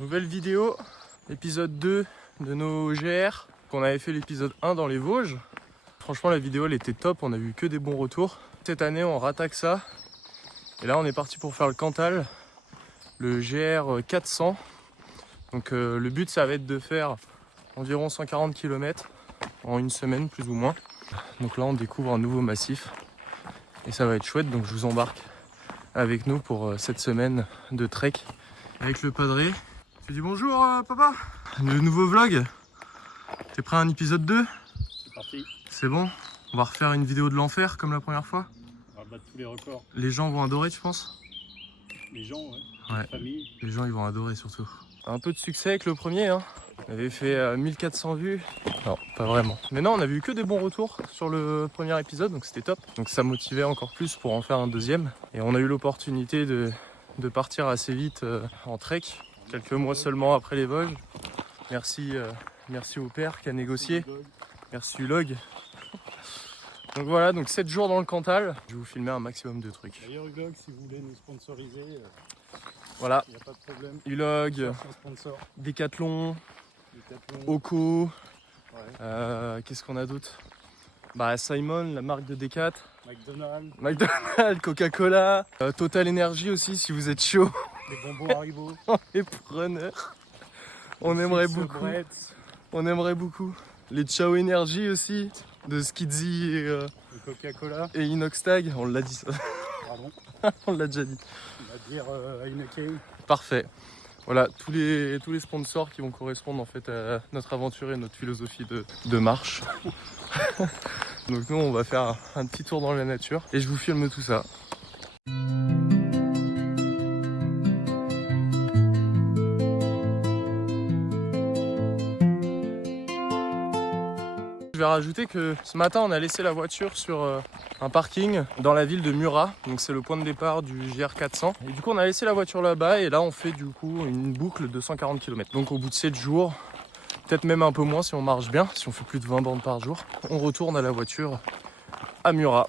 Nouvelle vidéo, épisode 2 de nos GR. On avait fait l'épisode 1 dans les Vosges. Franchement la vidéo elle était top, on a eu que des bons retours. Cette année on rattaque ça. Et là on est parti pour faire le Cantal, le GR 400. Donc le but ça va être de faire environ 140 km en une semaine plus ou moins. Donc là on découvre un nouveau massif et ça va être chouette, donc je vous embarque avec nous pour cette semaine de trek avec le padré. Tu dis bonjour papa. Le nouveau vlog. T'es prêt à un épisode 2? C'est parti. C'est bon? On va refaire une vidéo de l'enfer comme la première fois. On va battre tous les records. Les gens vont adorer, tu penses? Les gens, ouais. Ouais. La famille. Les gens ils vont adorer surtout. Un peu de succès avec le premier hein. On avait fait 1400 vues. Non, pas vraiment. Mais non, on avait eu que des bons retours sur le premier épisode, donc c'était top. Donc ça motivait encore plus pour en faire un deuxième. Et on a eu l'opportunité de partir assez vite en trek, quelques mois seulement après les Vosges. Merci, merci au père qui a négocié. Merci Ulog. Donc voilà, donc 7 jours dans le Cantal. Je vais vous filmer un maximum de trucs. D'ailleurs, Ulog, si vous voulez nous sponsoriser, Voilà, il n'y a pas de problème. Ulog, Cherche un sponsor. Decathlon, Decathlon. Oko. Ouais. Qu'est-ce qu'on a d'autre? Bah Simon, la marque de Decat. McDonald's. Coca-Cola. Total Energy aussi si vous êtes chaud. Les bonbons Haribo. Les preneurs. On aimerait beaucoup. On aimerait beaucoup. Les Ciao Energy aussi. De Skidzy Le Coca-Cola. et Inoxtag. On l'a dit ça. Pardon. On l'a déjà dit. On va dire Heineken. Parfait. Voilà, tous les sponsors qui vont correspondre en fait à notre aventure et notre philosophie de marche. Donc nous on va faire un petit tour dans la nature et je vous filme tout ça. Je vais rajouter que ce matin on a laissé la voiture sur un parking dans la ville de Murat, donc c'est le point de départ du GR 400. Et du coup on a laissé la voiture là-bas et là on fait du coup une boucle de 140 km. Donc au bout de 7 jours, peut-être même un peu moins si on marche bien, si on fait plus de 20 bandes par jour, on retourne à la voiture à Murat.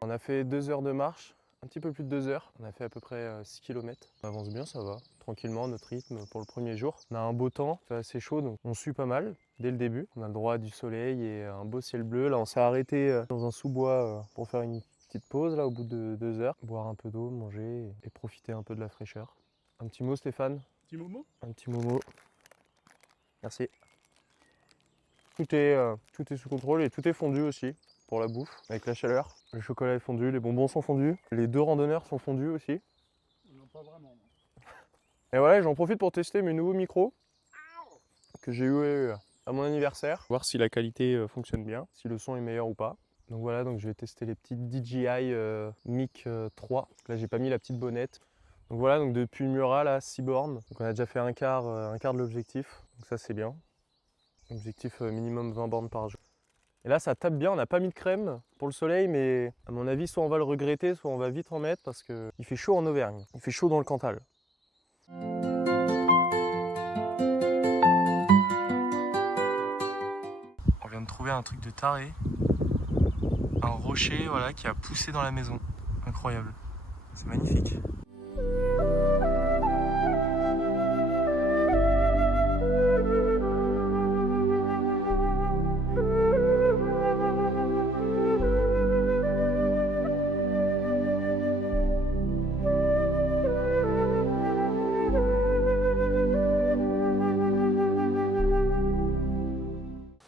On a fait 2 heures de marche, un petit peu plus de 2 heures. On a fait à peu près 6 km. On avance bien, ça va, tranquillement, notre rythme pour le premier jour. On a un beau temps, c'est assez chaud, donc on sue pas mal dès le début. On a le droit à du soleil et un beau ciel bleu. Là, on s'est arrêté dans un sous-bois pour faire une petite pause là au bout de 2 heures. Boire un peu d'eau, manger et profiter un peu de la fraîcheur. Un petit mot Stéphane? Petit Momo. Un petit Momo. Merci. Tout est sous contrôle et tout est fondu aussi pour la bouffe avec la chaleur. Le chocolat est fondu, les bonbons sont fondus, les 2 randonneurs sont fondus aussi. Non, pas vraiment. Non. Et voilà, j'en profite pour tester mes nouveaux micros que j'ai eu à mon anniversaire. Voir si la qualité fonctionne bien, si le son est meilleur ou pas. Donc voilà, donc je vais tester les petites DJI Mic 3. Là j'ai pas mis la petite bonnette. Donc voilà, donc depuis Murat là, 6 bornes. Donc on a déjà fait un quart de l'objectif. Donc ça c'est bien. Objectif minimum 20 bornes par jour. Et là ça tape bien, on n'a pas mis de crème pour le soleil, mais à mon avis soit on va le regretter, soit on va vite en mettre parce qu'il fait chaud en Auvergne, il fait chaud dans le Cantal. On vient de trouver un truc de taré, un rocher voilà, qui a poussé dans la maison, incroyable, c'est magnifique.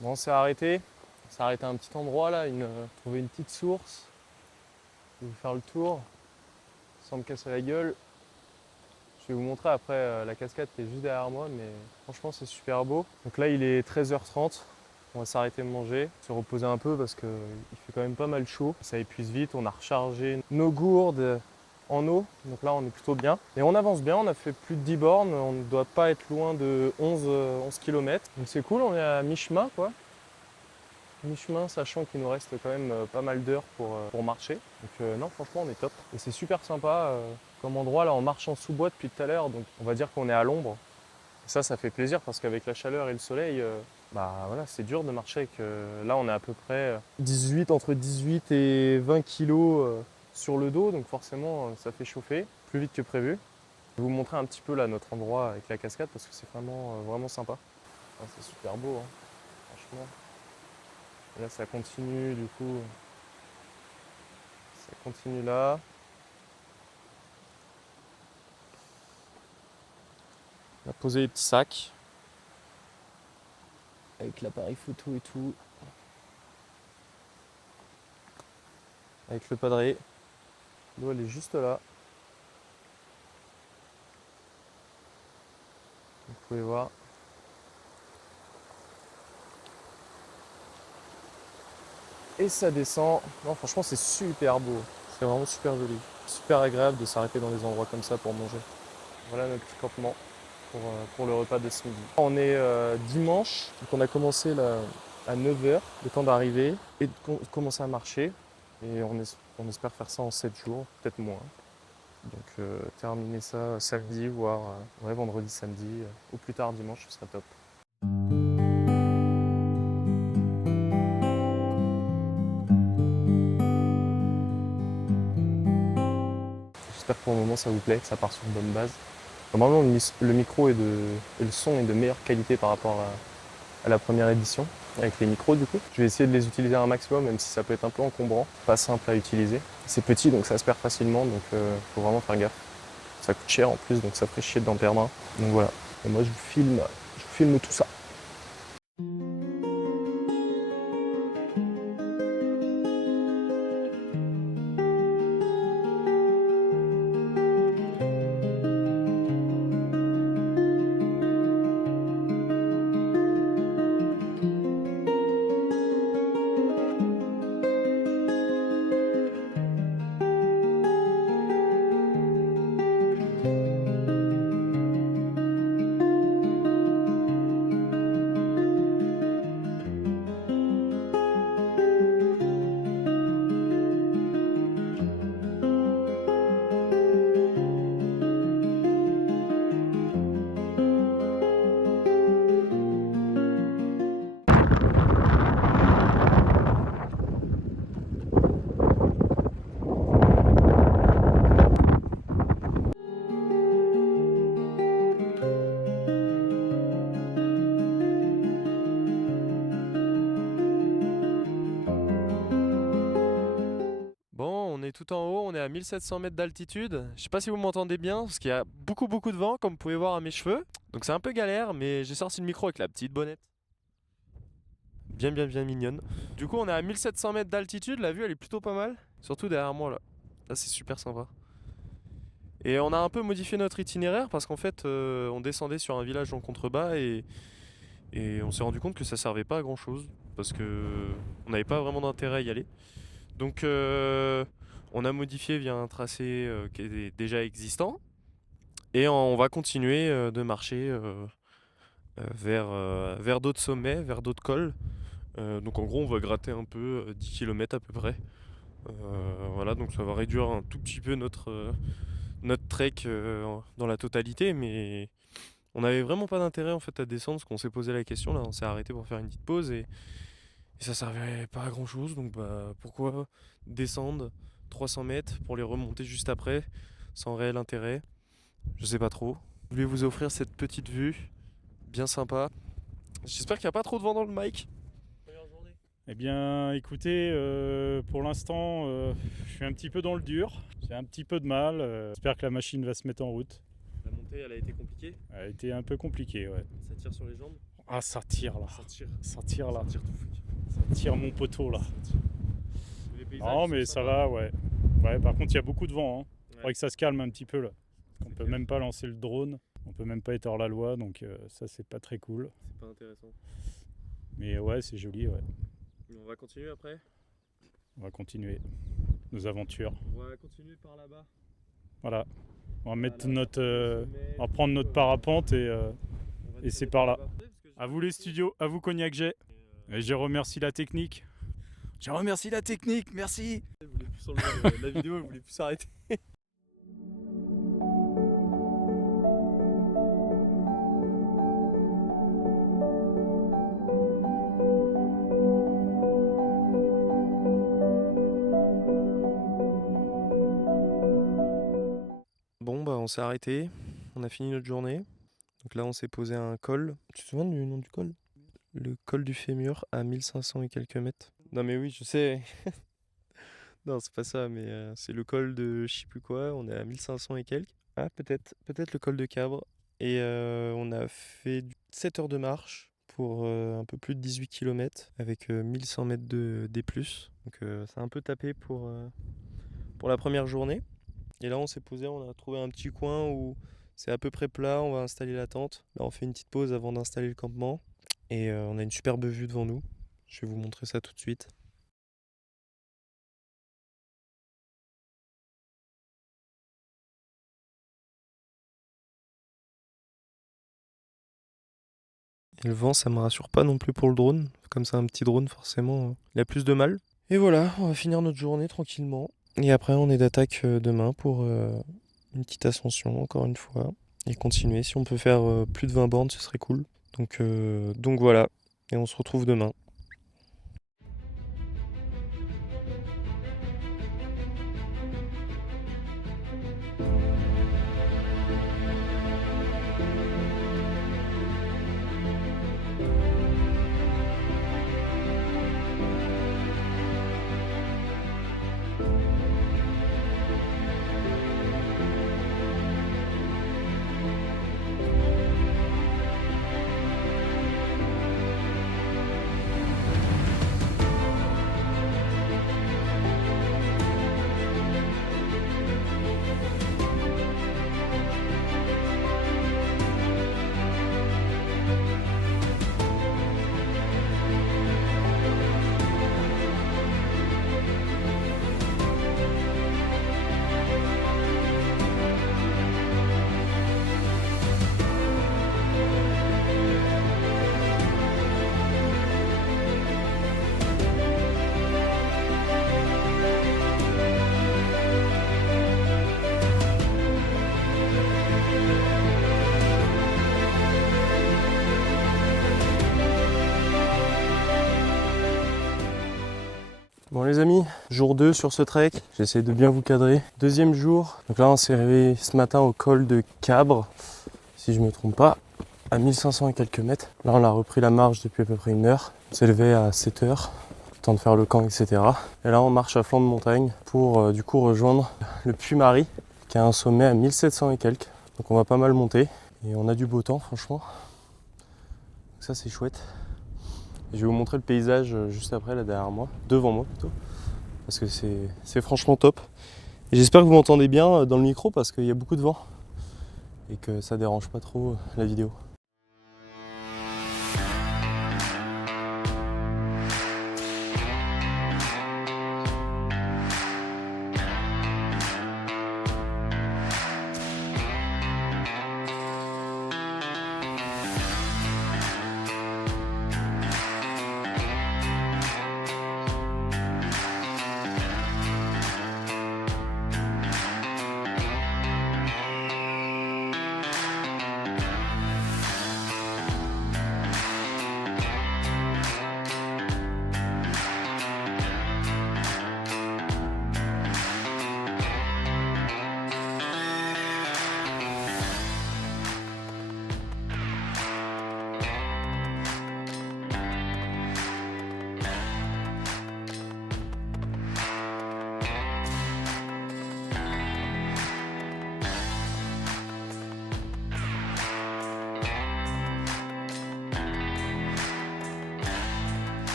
Bon, on s'est arrêté à un petit endroit là, trouver une petite source. Je vais vous faire le tour sans me casser la gueule. Je vais vous montrer après la cascade qui est juste derrière moi, mais franchement c'est super beau. Donc là il est 13h30, on va s'arrêter de manger, se reposer un peu parce qu'il fait quand même pas mal chaud. Ça épuise vite, on a rechargé nos gourdes en eau, donc là on est plutôt bien. Et on avance bien, on a fait plus de 10 bornes, on ne doit pas être loin de 11 km. Donc c'est cool, on est à mi-chemin quoi. Mi-chemin, sachant qu'il nous reste quand même pas mal d'heures pour marcher. Donc non, franchement on est top. Et c'est super sympa comme endroit, là on marche en sous-bois depuis tout à l'heure, donc on va dire qu'on est à l'ombre. Et ça fait plaisir parce qu'avec la chaleur et le soleil, bah voilà, c'est dur de marcher avec. Là, on est à peu près entre 18 et 20 kilos sur le dos, donc forcément, ça fait chauffer plus vite que prévu. Je vais vous montrer un petit peu là notre endroit avec la cascade parce que c'est vraiment sympa. Ah, c'est super beau, hein, franchement. Et là, ça continue du coup. Ça continue là. On a posé les petits sacs avec l'appareil photo et tout. Avec le padré. L'eau elle est juste là. Vous pouvez voir. Et ça descend. Non, franchement, c'est super beau. C'est vraiment super joli. Super agréable de s'arrêter dans des endroits comme ça pour manger. Voilà notre petit campement pour le repas de ce midi. On est dimanche, donc on a commencé là, à 9 h, le temps d'arriver et de commencer à marcher. Et on espère faire ça en 7 jours, peut-être moins. Donc terminer ça samedi, voire ouais, vendredi, samedi, ou plus tard dimanche, ce serait top. J'espère que pour le moment ça vous plaît, que ça part sur une bonne base. Normalement le micro et le son est de meilleure qualité par rapport à la première édition, avec les micros du coup. Je vais essayer de les utiliser un maximum, même si ça peut être un peu encombrant, pas simple à utiliser. C'est petit donc ça se perd facilement, donc faut vraiment faire gaffe. Ça coûte cher en plus, donc ça ferait chier d'en perdre un. Donc voilà. Et moi je vous filme tout ça. Bon, on est tout en haut, on est à 1700 mètres d'altitude. Je sais pas si vous m'entendez bien, parce qu'il y a beaucoup de vent, comme vous pouvez voir à mes cheveux. Donc c'est un peu galère, mais j'ai sorti le micro avec la petite bonnette. Bien mignonne. Du coup, on est à 1700 mètres d'altitude, la vue elle est plutôt pas mal. Surtout derrière moi là. Là c'est super sympa. Et on a un peu modifié notre itinéraire parce qu'en fait, on descendait sur un village en contrebas et on s'est rendu compte que ça servait pas à grand chose. Parce que on n'avait pas vraiment d'intérêt à y aller. Donc on a modifié via un tracé qui est déjà existant et on va continuer de marcher vers d'autres sommets, vers d'autres cols. Donc en gros on va gratter un peu 10 km à peu près. Voilà, donc ça va réduire un tout petit peu notre trek dans la totalité, mais on n'avait vraiment pas d'intérêt en fait à descendre parce qu'on s'est posé la question là, on s'est arrêté pour faire une petite pause et ça servait pas à grand chose, donc bah pourquoi descendre 300 mètres pour les remonter juste après, sans réel intérêt. Je sais pas trop. Je voulais vous offrir cette petite vue, bien sympa. J'espère qu'il n'y a pas trop de vent dans le mic. Première journée. Eh bien, écoutez, pour l'instant, je suis un petit peu dans le dur. J'ai un petit peu de mal. J'espère que la machine va se mettre en route. La montée, elle a été compliquée. Elle a été un peu compliquée, ouais. Ça tire sur les jambes. Ah, ça tire là. Ça tire. Ça tire là. Ça tire tout foutu. Ça tire mon poteau là. Ça tire. Les paysages Non, sont mais ça sympas. va, ouais. Ouais, par contre, il y a beaucoup de vent. Hein. Ouais. Faudrait que ça se calme un petit peu là. On C'est peut clair. même pas lancer le drone. On peut même pas être hors la loi, donc ça, c'est pas très cool. C'est pas intéressant. Mais ouais, c'est joli, ouais. Mais on va continuer après. On va continuer nos aventures. On va continuer par là-bas. Voilà. On va mettre on va prendre notre parapente et c'est par là. À vous les studios, à vous Cognac Jet. Et je remercie la technique. Je remercie la technique, merci. Elle voulait plus enlever la vidéo, elle voulait plus s'arrêter. Bon bah on s'est arrêté, on a fini notre journée. Donc là on s'est posé à un col. Tu te souviens du nom du col? Le col du Fémur à 1500 et quelques mètres. Non mais oui je sais. Non c'est pas ça mais c'est le col de je sais plus quoi, on est à 1500 et quelques. Ah peut-être le col de Cabre. Et on a fait 7 heures de marche pour un peu plus de 18 km avec 1100 mètres de D+. Donc ça a un peu tapé pour la première journée. Et là on s'est posé, on a trouvé un petit coin où c'est à peu près plat, on va installer la tente. Là on fait une petite pause avant d'installer le campement. Et on a une superbe vue devant nous. Je vais vous montrer ça tout de suite. Et le vent ça me rassure pas non plus pour le drone. Comme c'est un petit drone forcément, il a plus de mal. Et voilà, on va finir notre journée tranquillement. Et après on est d'attaque demain pour une petite ascension encore une fois. Et continuer, si on peut faire plus de 20 bornes ce serait cool. Donc voilà, et on se retrouve demain. Bon les amis, jour 2 sur ce trek, j'essaie de bien vous cadrer. Deuxième jour, donc là on s'est réveillé ce matin au col de Cabre, si je me trompe pas, à 1500 et quelques mètres. Là on a repris la marche depuis à peu près 1 heure, on s'est levé à 7 heures, temps de faire le camp etc. Et là on marche à flanc de montagne pour du coup rejoindre le Puy-Marie qui a un sommet à 1700 et quelques. Donc on va pas mal monter et on a du beau temps franchement, donc ça c'est chouette. Je vais vous montrer le paysage juste après, là derrière moi, devant moi plutôt, parce que c'est franchement top. Et j'espère que vous m'entendez bien dans le micro parce qu'il y a beaucoup de vent et que ça dérange pas trop la vidéo.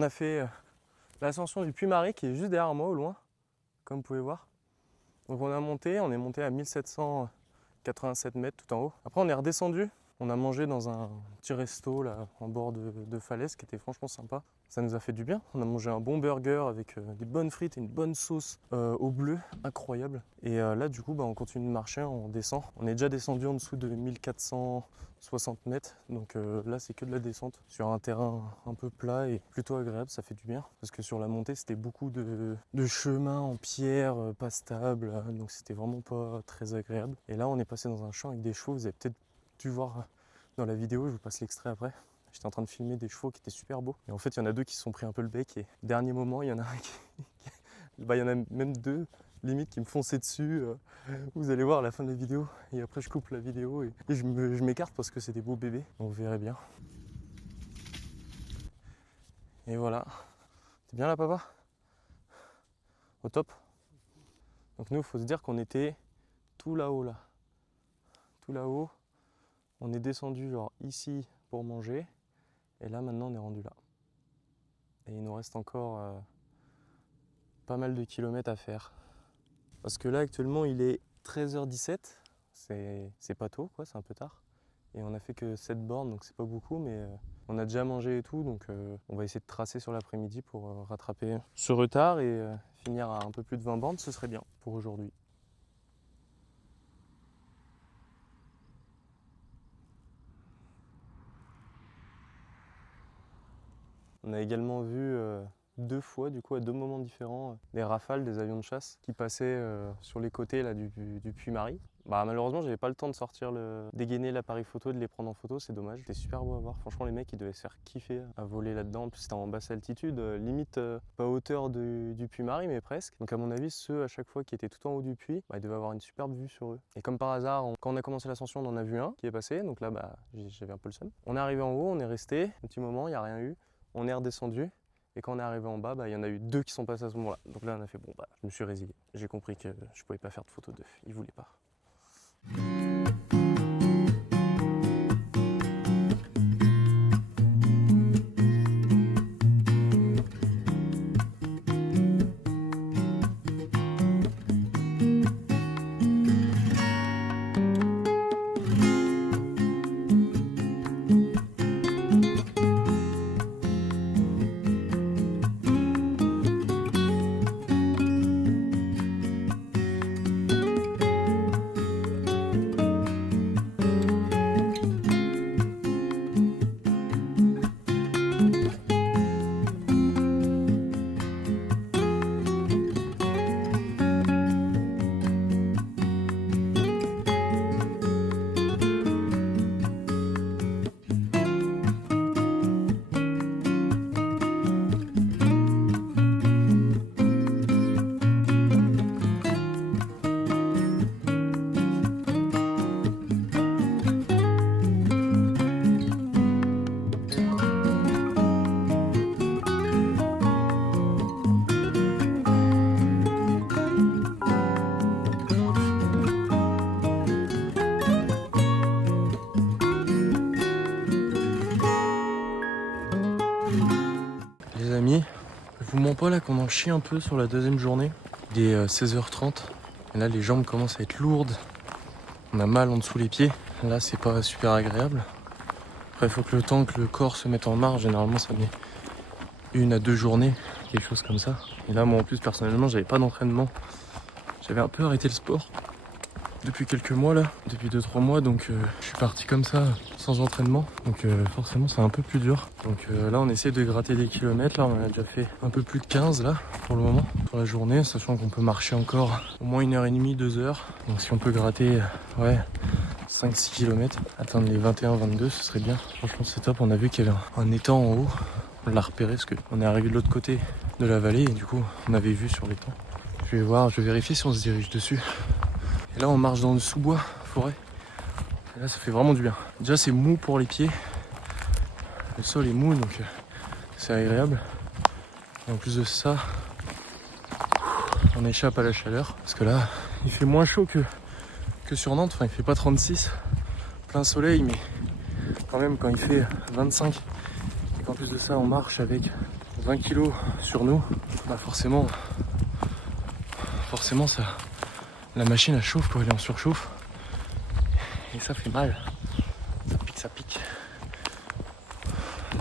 On a fait l'ascension du Puy-Marie qui est juste derrière moi au loin, comme vous pouvez voir. Donc on est monté à 1787 mètres tout en haut. Après on est redescendu, on a mangé dans un petit resto là en bord de falaise qui était franchement sympa. Ça nous a fait du bien. On a mangé un bon burger avec des bonnes frites et une bonne sauce au bleu, incroyable. Et là du coup on continue de marcher, on descend. On est déjà descendu en dessous de 1460 mètres, donc là c'est que de la descente sur un terrain un peu plat et plutôt agréable, ça fait du bien. Parce que sur la montée c'était beaucoup de chemins en pierre, pas stable, donc c'était vraiment pas très agréable. Et là on est passé dans un champ avec des chevaux, vous avez peut-être dû voir dans la vidéo, je vous passe l'extrait après. J'étais en train de filmer des chevaux qui étaient super beaux. Et en fait, il y en a deux qui se sont pris un peu le bec. Et dernier moment, il y en a un qui... il y en a même deux, limite, qui me fonçaient dessus. Vous allez voir à la fin de la vidéo. Et après, je coupe la vidéo et je m'écarte parce que c'est des beaux bébés. On verrait bien. Et voilà. T'es bien là, papa? Au top. Donc nous, il faut se dire qu'on était tout là-haut, là. Tout là-haut. On est descendu genre ici pour manger. Et là, maintenant, on est rendu là. Et il nous reste encore pas mal de kilomètres à faire. Parce que là, actuellement, il est 13h17. C'est pas tôt, quoi, c'est un peu tard. Et on a fait que 7 bornes, donc c'est pas beaucoup, mais on a déjà mangé et tout. Donc on va essayer de tracer sur l'après-midi pour rattraper ce retard et finir à un peu plus de 20 bornes, ce serait bien pour aujourd'hui. On a également vu 2 fois, du coup, à 2 moments différents, des rafales, des avions de chasse qui passaient sur les côtés là, du Puy-Marie. Bah, malheureusement, j'avais pas le temps de sortir dégainer l'appareil photo, de les prendre en photo, c'est dommage. C'était super beau à voir. Franchement, les mecs, ils devaient se faire kiffer à voler là-dedans. En plus, c'était en basse altitude, limite pas à hauteur du Puy-Marie, mais presque. Donc, à mon avis, ceux à chaque fois qui étaient tout en haut du puits, bah, ils devaient avoir une superbe vue sur eux. Et comme par hasard, quand on a commencé l'ascension, on en a vu un qui est passé. Donc là, bah, j'avais un peu le seum. On est arrivé en haut, on est resté un petit moment, il n'y a rien eu. On est redescendu et quand on est arrivé en bas, il y en a eu 2 qui sont passés à ce moment-là. Donc là, on a fait bon, je me suis résilié. J'ai compris que je pouvais pas faire de photos d'eux. Ils voulaient pas. Les amis, je vous mens pas là qu'on en chie un peu sur la deuxième journée. Il est 16h30 et là les jambes commencent à être lourdes. On a mal en dessous les pieds. Là c'est pas super agréable. Après il faut que le temps que le corps se mette en marche, généralement ça met 1 à 2 journées, quelque chose comme ça. Et là moi en plus personnellement j'avais pas d'entraînement. J'avais un peu arrêté le sport depuis quelques mois là, depuis 2-3 mois, donc je suis parti comme ça sans entraînement, donc forcément c'est un peu plus dur. Donc là on essaie de gratter des kilomètres, là on en a déjà fait un peu plus de 15 là pour le moment, pour la journée, sachant qu'on peut marcher encore au moins 1h30, 2 heures, donc si on peut gratter 5-6 km, atteindre les 21-22 ce serait bien. Franchement c'est top, on a vu qu'il y avait un étang en haut, on l'a repéré parce qu'on est arrivé de l'autre côté de la vallée et du coup on avait vu sur l'étang. Je vais vérifier si on se dirige dessus. Et là on marche dans le sous-bois, forêt. Et là ça fait vraiment du bien. Déjà c'est mou pour les pieds. Le sol est mou donc c'est agréable. Et en plus de ça, on échappe à la chaleur. Parce que là il fait moins chaud que sur Nantes. Enfin il fait pas 36, plein soleil, mais quand même quand il fait 25 et qu'en plus de ça on marche avec 20 kilos sur nous, bah forcément ça, la machine elle chauffe quoi, elle est en surchauffe. Et ça fait mal, ça pique.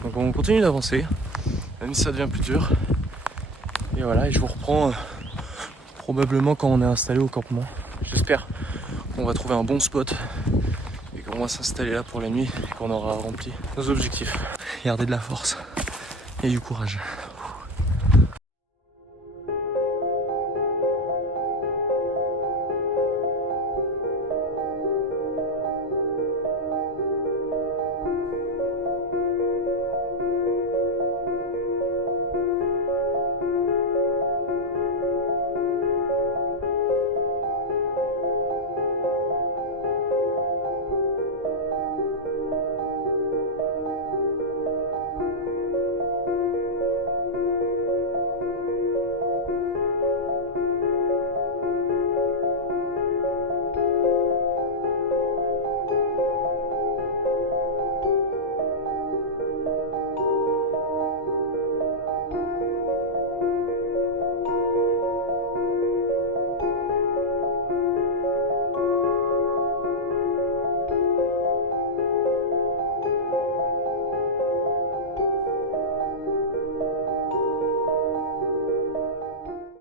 Donc on continue d'avancer, même si ça devient plus dur. Et voilà, et je vous reprends probablement quand on est installé au campement. J'espère qu'on va trouver un bon spot et qu'on va s'installer là pour la nuit et qu'on aura rempli nos objectifs. Gardez de la force et du courage.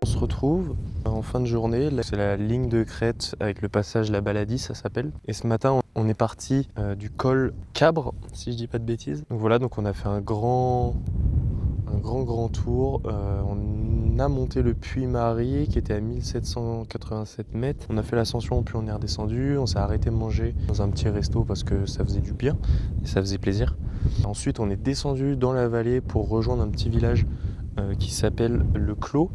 On se retrouve en fin de journée, c'est la ligne de crête avec le passage La Baladie, ça s'appelle. Et ce matin, on est parti du col Cabre, si je dis pas de bêtises. Donc voilà, donc on a fait un grand tour. On a monté le Puy-Marie qui était à 1787 mètres. On a fait l'ascension, puis on est redescendu. On s'est arrêté manger dans un petit resto parce que ça faisait du bien et ça faisait plaisir. Ensuite, on est descendu dans la vallée pour rejoindre un petit village qui s'appelle le Clos,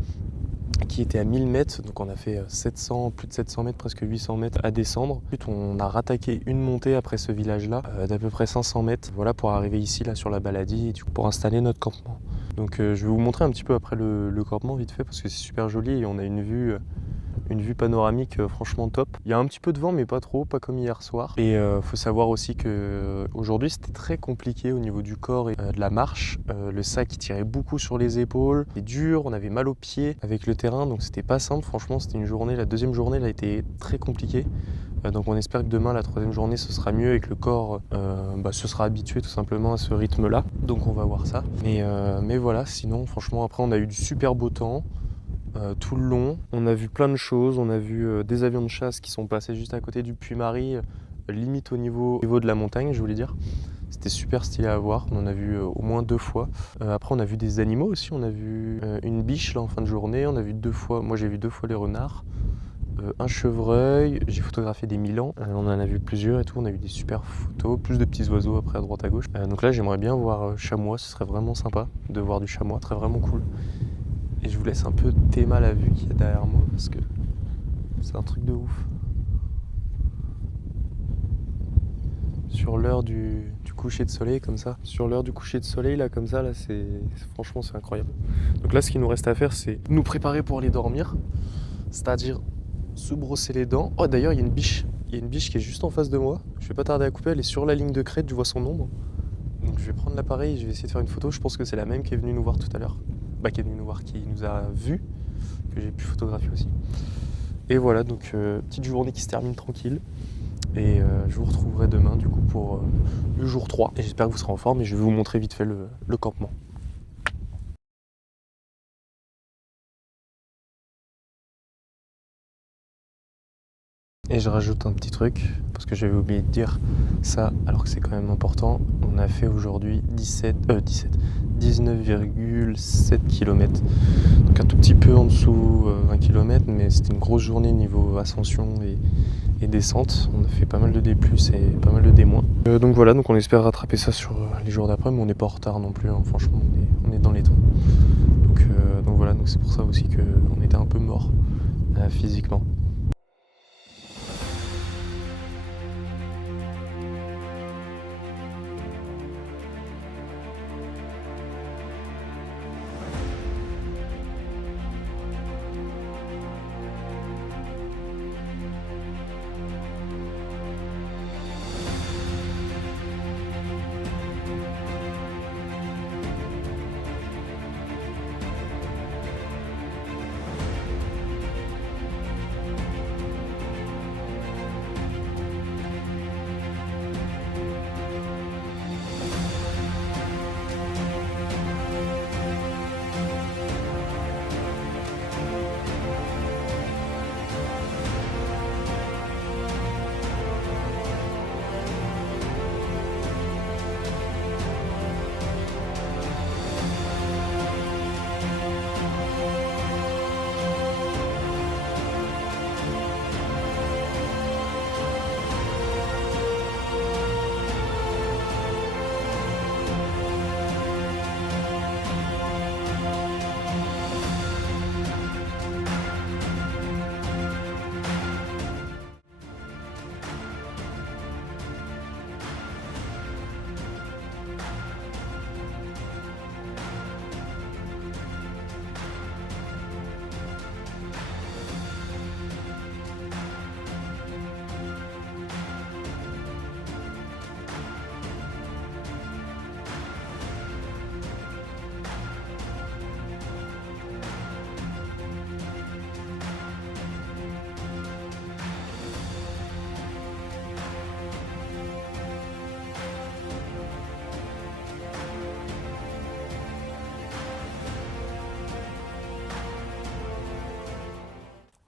qui était à 1000 mètres, donc on a fait plus de 700 mètres, presque 800 mètres à descendre. Ensuite on a rattaqué une montée après ce village-là, d'à peu près 500 mètres, voilà, pour arriver ici, là sur la Baladie, et du coup, pour installer notre campement. Donc je vais vous montrer un petit peu après le campement vite fait, parce que c'est super joli et on a une vue panoramique franchement top. Il y a un petit peu de vent mais pas trop, pas comme hier soir. Et faut savoir aussi que aujourd'hui c'était très compliqué au niveau du corps et de la marche. Le sac il tirait beaucoup sur les épaules, c'était dur, on avait mal aux pieds avec le terrain, donc c'était pas simple. Franchement c'était une journée, la deuxième journée elle a été très compliquée. Donc on espère que demain, la troisième journée, ce sera mieux et que le corps se sera habitué tout simplement à ce rythme-là. Donc on va voir ça. Mais voilà, sinon franchement après on a eu du super beau temps. Tout le long, on a vu plein de choses, on a vu des avions de chasse qui sont passés juste à côté du Puy-Marie, limite au niveau de la montagne, je voulais dire. C'était super stylé à voir, on en a vu au moins 2 fois. Après on a vu des animaux aussi, on a vu une biche là en fin de journée, on a vu 2 fois, moi j'ai vu 2 fois les renards, un chevreuil, j'ai photographié des milans, on en a vu plusieurs et tout, on a eu des super photos, plus de petits oiseaux après à droite à gauche. Donc là j'aimerais bien voir chamois, ce serait vraiment sympa de voir du chamois, ce serait vraiment cool. Et je vous laisse un peu théma la vue qu'il y a derrière moi parce que c'est un truc de ouf. Sur l'heure du coucher de soleil comme ça, franchement c'est incroyable. Donc là ce qu'il nous reste à faire c'est nous préparer pour aller dormir, c'est-à-dire se brosser les dents. Oh d'ailleurs il y a une biche qui est juste en face de moi, je vais pas tarder à couper, elle est sur la ligne de crête, je vois son ombre. Donc je vais prendre l'appareil et je vais essayer de faire une photo, je pense que c'est la même qui est venue nous voir tout à l'heure. Qui nous a vus, que j'ai pu photographier aussi. Et voilà, donc petite journée qui se termine tranquille. Et je vous retrouverai demain du coup pour le jour 3. Et j'espère que vous serez en forme et je vais vous montrer vite fait le campement. Et je rajoute un petit truc, parce que j'avais oublié de dire ça, alors que c'est quand même important. On a fait aujourd'hui 19,7 km. Donc un tout petit peu en dessous 20 km, mais c'était une grosse journée niveau ascension et descente. On a fait pas mal de D+, et pas mal de D-. Donc voilà, donc on espère rattraper ça sur les jours d'après, mais on n'est pas en retard non plus, hein. Franchement on est dans les temps. Donc voilà, donc c'est pour ça aussi qu'on était un peu mort physiquement.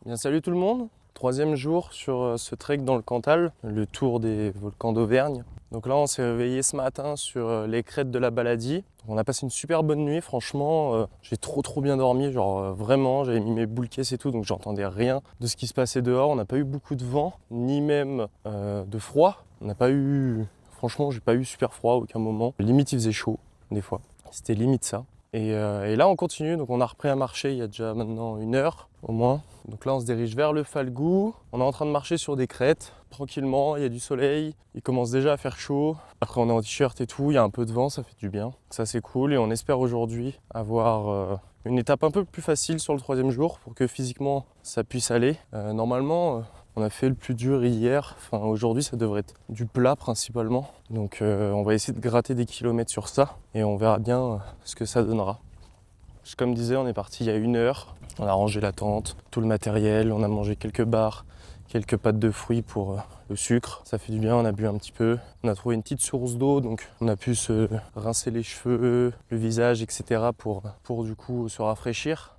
Bien, salut tout le monde, 3e jour sur ce trek dans le Cantal, le tour des volcans d'Auvergne. Donc là on s'est réveillé ce matin sur les crêtes de la Baladie. On a passé une super bonne nuit, franchement, j'ai trop bien dormi, genre vraiment, j'avais mis mes boules caisses et tout, donc j'entendais rien de ce qui se passait dehors. On n'a pas eu beaucoup de vent, ni même de froid. On n'a pas eu, franchement j'ai pas eu super froid à aucun moment. Limite il faisait chaud, des fois, c'était limite ça. Et là on continue, donc on a repris à marcher il y a déjà maintenant 1 heure au moins. Donc là on se dirige vers le Falgou, on est en train de marcher sur des crêtes, tranquillement, il y a du soleil, il commence déjà à faire chaud. Après on est en t-shirt et tout, il y a un peu de vent, ça fait du bien. Ça c'est cool et on espère aujourd'hui avoir une étape un peu plus facile sur le 3e jour pour que physiquement ça puisse aller. Normalement on a fait le plus dur hier, enfin aujourd'hui ça devrait être du plat principalement. Donc on va essayer de gratter des kilomètres sur ça et on verra bien ce que ça donnera. Comme disais, on est parti il y a 1 heure, on a rangé la tente, tout le matériel, on a mangé quelques bars, quelques pâtes de fruits pour le sucre. Ça fait du bien, on a bu un petit peu. On a trouvé une petite source d'eau, donc on a pu se rincer les cheveux, le visage, etc. pour du coup se rafraîchir.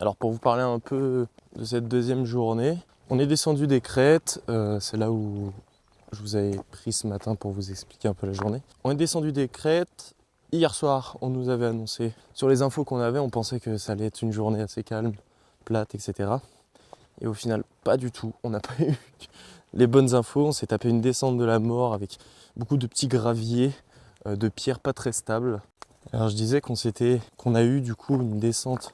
Alors pour vous parler un peu de cette 2e journée, on est descendu des crêtes, c'est là où je vous avais pris ce matin pour vous expliquer un peu la journée. On est descendu des crêtes, hier soir on nous avait annoncé, sur les infos qu'on avait, on pensait que ça allait être une journée assez calme, plate, etc. Et au final pas du tout, on n'a pas eu les bonnes infos, on s'est tapé une descente de la mort avec beaucoup de petits graviers, de pierres pas très stables. Alors je disais qu'on a eu du coup une descente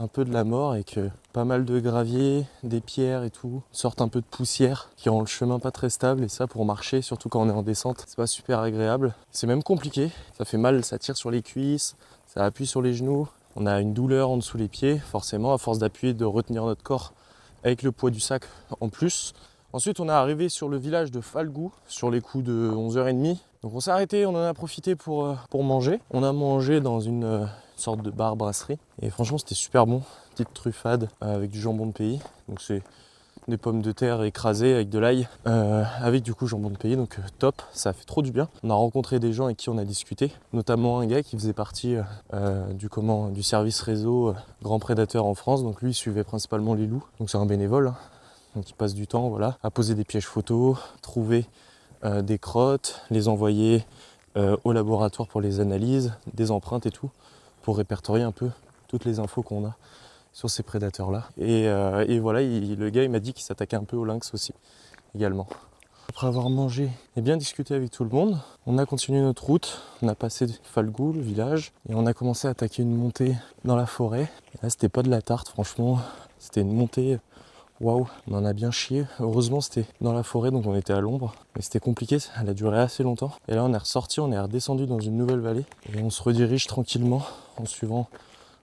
un peu de la mort et que pas mal de gravier, des pierres et tout sortent un peu de poussière qui rend le chemin pas très stable et ça pour marcher, surtout quand on est en descente, c'est pas super agréable. C'est même compliqué, ça fait mal, ça tire sur les cuisses, ça appuie sur les genoux. On a une douleur en dessous les pieds, forcément à force d'appuyer, de retenir notre corps avec le poids du sac en plus. Ensuite on est arrivé sur le village de Falgou sur les coups de 11h30. Donc on s'est arrêté, on en a profité pour manger. On a mangé dans une sorte de bar brasserie et franchement c'était super bon, petite truffade avec du jambon de pays, donc c'est des pommes de terre écrasées avec de l'ail avec du coup jambon de pays, donc top, ça fait trop du bien. On a rencontré des gens avec qui on a discuté, notamment un gars qui faisait partie du service réseau Grand Prédateur en France, donc lui il suivait principalement les loups, donc c'est un bénévole, hein. Donc il passe du temps voilà, à poser des pièges photos, trouver des crottes, les envoyer au laboratoire pour les analyses, des empreintes et tout, pour répertorier un peu toutes les infos qu'on a sur ces prédateurs-là. Et voilà, le gars il m'a dit qu'il s'attaquait un peu au lynx aussi, également. Après avoir mangé et bien discuté avec tout le monde, on a continué notre route, on a passé Falgou, le village, et on a commencé à attaquer une montée dans la forêt. Et là c'était pas de la tarte franchement, c'était une montée Waouh, on en a bien chié. Heureusement c'était dans la forêt donc on était à l'ombre. Mais c'était compliqué, elle a duré assez longtemps. Et là on est ressorti, on est redescendu dans une nouvelle vallée. Et on se redirige tranquillement en suivant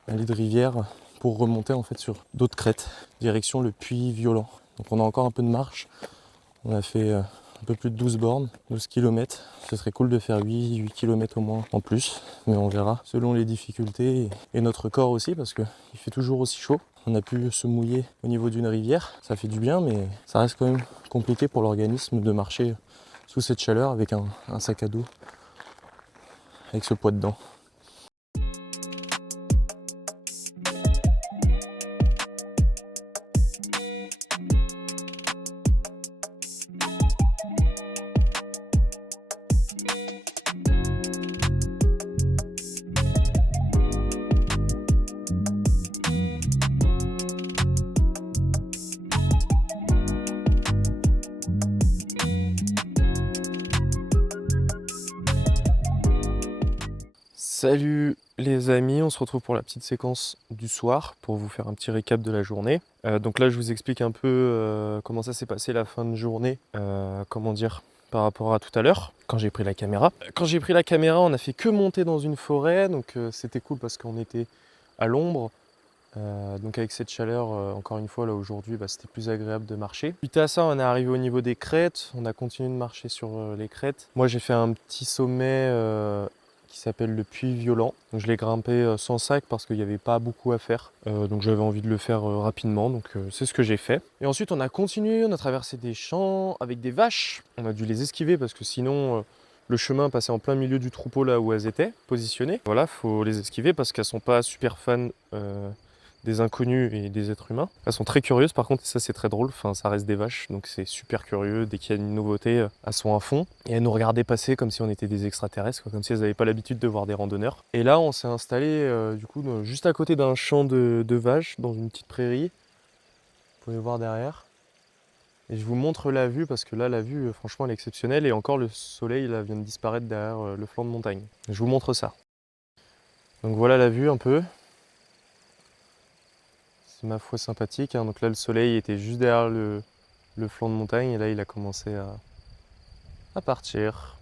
un lit de rivière pour remonter en fait sur d'autres crêtes. Direction le Puy Violent. Donc on a encore un peu de marche. On a fait un peu plus de 12 bornes, 12 km. Ce serait cool de faire 8 km au moins en plus, mais on verra selon les difficultés et notre corps aussi parce qu'il fait toujours aussi chaud. On a pu se mouiller au niveau d'une rivière, ça fait du bien, mais ça reste quand même compliqué pour l'organisme de marcher sous cette chaleur avec un sac à dos, avec ce poids dedans. Salut les amis, on se retrouve pour la petite séquence du soir pour vous faire un petit récap de la journée. Donc là je vous explique un peu comment ça s'est passé la fin de journée, comment dire, par rapport à tout à l'heure quand j'ai pris la caméra. Quand j'ai pris la caméra on a fait que monter dans une forêt, donc c'était cool parce qu'on était à l'ombre. Donc avec cette chaleur, encore une fois là aujourd'hui, c'était plus agréable de marcher. Suite à ça on est arrivé au niveau des crêtes, on a continué de marcher sur les crêtes. Moi j'ai fait un petit sommet qui s'appelle le Puy Violent. Donc je l'ai grimpé sans sac parce qu'il n'y avait pas beaucoup à faire. Donc j'avais envie de le faire rapidement, donc c'est ce que j'ai fait. Et ensuite on a continué, on a traversé des champs avec des vaches. On a dû les esquiver parce que sinon le chemin passait en plein milieu du troupeau là où elles étaient positionnées. Voilà, faut les esquiver parce qu'elles sont pas super fans des inconnus et des êtres humains. Elles sont très curieuses par contre, et ça c'est très drôle, enfin ça reste des vaches, donc c'est super curieux, dès qu'il y a une nouveauté, elles sont à fond. Et elles nous regardaient passer comme si on était des extraterrestres, quoi, comme si elles n'avaient pas l'habitude de voir des randonneurs. Et là on s'est installé du coup juste à côté d'un champ de vaches, dans une petite prairie. Vous pouvez voir derrière. Et je vous montre la vue parce que là la vue franchement elle est exceptionnelle et encore le soleil là vient de disparaître derrière le flanc de montagne. Je vous montre ça. Donc voilà la vue un peu. C'est ma foi sympathique, hein. Donc là le soleil était juste derrière le flanc de montagne et là il a commencé à partir.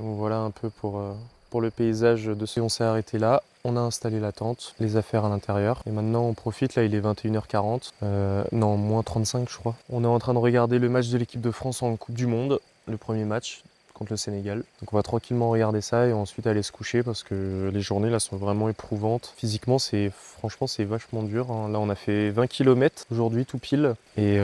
Donc voilà un peu pour le paysage de ce. On s'est arrêté là, on a installé la tente, les affaires à l'intérieur. Et maintenant on profite, là il est 21h40, non moins 35 je crois. On est en train de regarder le match de l'équipe de France en Coupe du Monde, le premier match contre le Sénégal. Donc on va tranquillement regarder ça et ensuite aller se coucher parce que les journées là sont vraiment éprouvantes. Physiquement franchement c'est vachement dur, hein. Là on a fait 20 km aujourd'hui tout pile et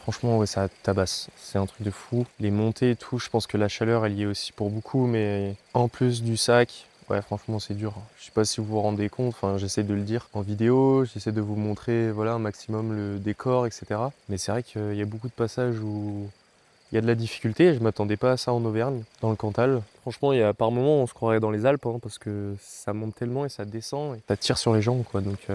franchement ouais, ça tabasse. C'est un truc de fou. Les montées et tout, je pense que la chaleur elle y est aussi pour beaucoup, mais en plus du sac, ouais franchement c'est dur. Je sais pas si vous vous rendez compte, enfin j'essaie de le dire en vidéo, j'essaie de vous montrer voilà un maximum le décor etc. Mais c'est vrai qu'il y a beaucoup de passages où il y a de la difficulté et je m'attendais pas à ça en Auvergne, dans le Cantal. Franchement, par moments, on se croirait dans les Alpes hein, parce que ça monte tellement et ça descend et ça tire sur les jambes, quoi. Donc,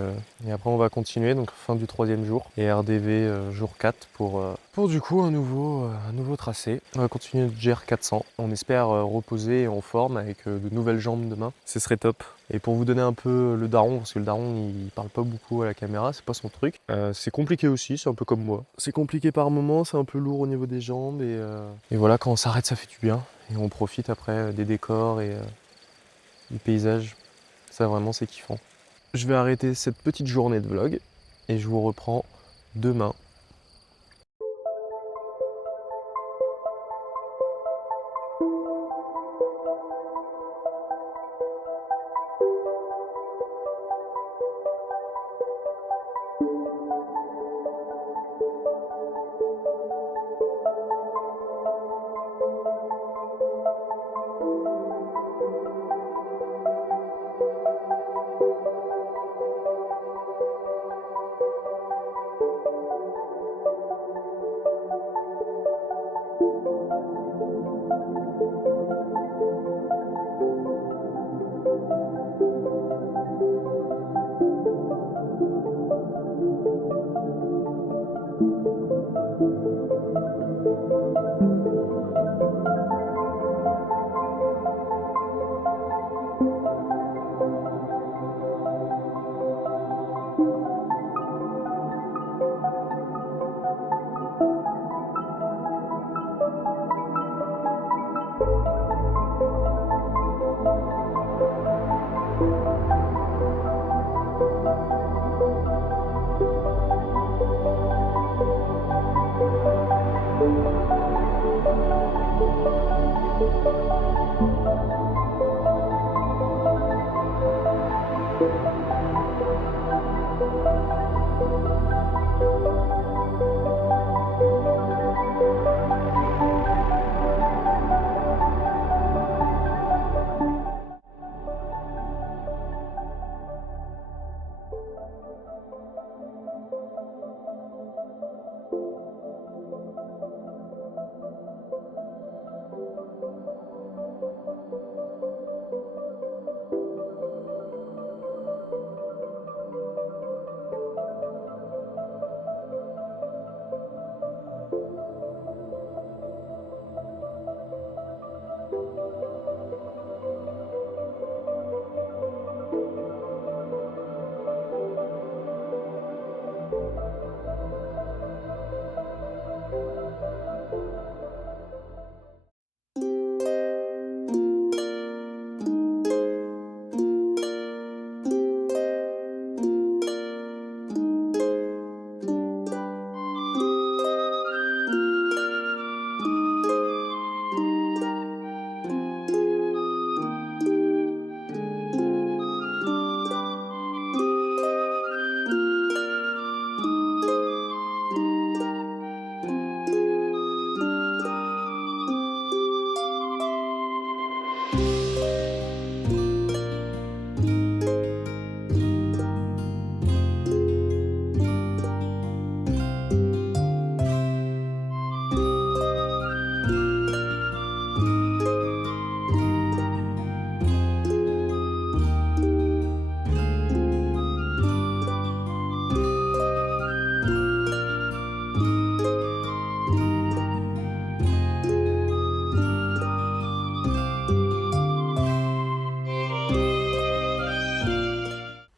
et après, on va continuer, donc fin du 3e jour et RDV jour 4 pour du coup un nouveau tracé. On va continuer le GR 400. On espère reposer en forme avec de nouvelles jambes demain. Ce serait top. Et pour vous donner un peu le daron, parce que le daron il parle pas beaucoup à la caméra, c'est pas son truc. C'est compliqué aussi, c'est un peu comme moi. C'est compliqué par moments, c'est un peu lourd au niveau des jambes et voilà, quand on s'arrête ça fait du bien. Et on profite après des décors et du paysage. Ça vraiment c'est kiffant. Je vais arrêter cette petite journée de vlog et je vous reprends demain.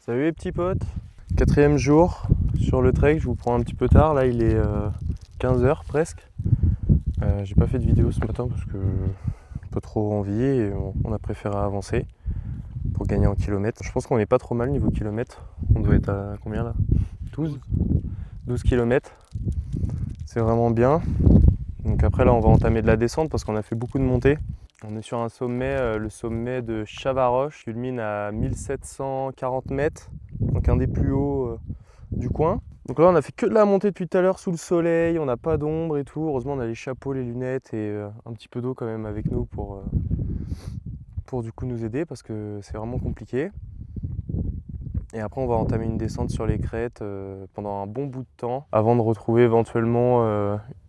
Salut les petits potes, 4e jour sur le trek, je vous prends un petit peu tard, là il est 15h presque. J'ai pas fait de vidéo ce matin parce que pas trop envie et on a préféré avancer pour gagner en kilomètres. Je pense qu'on est pas trop mal niveau kilomètres, on doit être à combien là 12 kilomètres, c'est vraiment bien. Donc après là on va entamer de la descente parce qu'on a fait beaucoup de montées. On est sur un sommet, le sommet de Chavaroche, qui culmine à 1740 mètres, donc un des plus hauts du coin. Donc là on a fait que de la montée depuis tout à l'heure sous le soleil, on n'a pas d'ombre et tout. Heureusement on a les chapeaux, les lunettes et un petit peu d'eau quand même avec nous pour du coup nous aider parce que c'est vraiment compliqué. Et après on va entamer une descente sur les crêtes pendant un bon bout de temps avant de retrouver éventuellement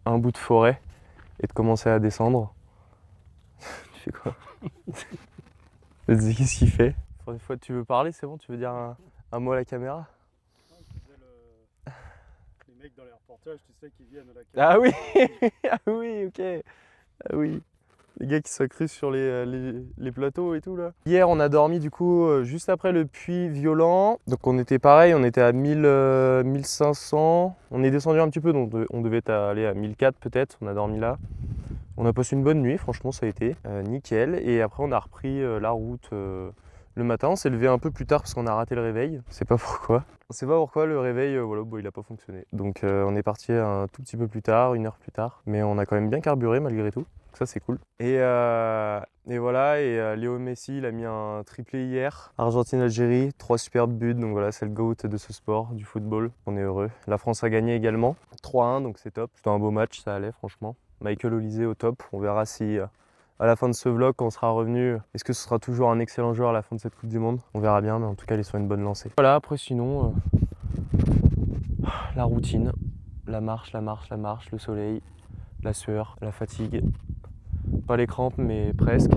un bout de forêt et de commencer à descendre. Tu fais quoi? Vas-y, qu'est-ce qu'il fait? Une fois tu veux parler, c'est bon? Tu veux dire un mot à la caméra? Les mecs dans les reportages, tu sais, qui viennent à la caméra. Ah oui. Ah oui, ok. Ah oui. Les gars qui s'accruent sur les plateaux et tout là. Hier on a dormi du coup juste après le puits violent. Donc on était pareil, on était à 1500. On est descendu un petit peu, donc on devait aller à 1004 peut-être. On a dormi là. On a passé une bonne nuit, franchement ça a été nickel. Et après on a repris la route le matin. On s'est levé un peu plus tard parce qu'on a raté le réveil. On sait pas pourquoi. On sait pas pourquoi le réveil, voilà, bon, il a pas fonctionné. Donc on est parti un tout petit peu plus tard, 1 heure plus tard. Mais on a quand même bien carburé malgré tout. Ça c'est cool. Et voilà, et Léo Messi il a mis un triplé hier. Argentine-Algérie, 3 superbes buts. Donc voilà, c'est le GOAT de ce sport, du football. On est heureux. La France a gagné également. 3-1, donc c'est top. C'était un beau match, ça allait franchement. Michael Olise au top. On verra si à la fin de ce vlog, quand on sera revenu, est-ce que ce sera toujours un excellent joueur à la fin de cette Coupe du Monde? On verra bien, mais en tout cas, il est sur une bonne lancée. Voilà, après sinon, la routine, la marche, le soleil, la sueur, la fatigue. Pas les crampes, mais presque.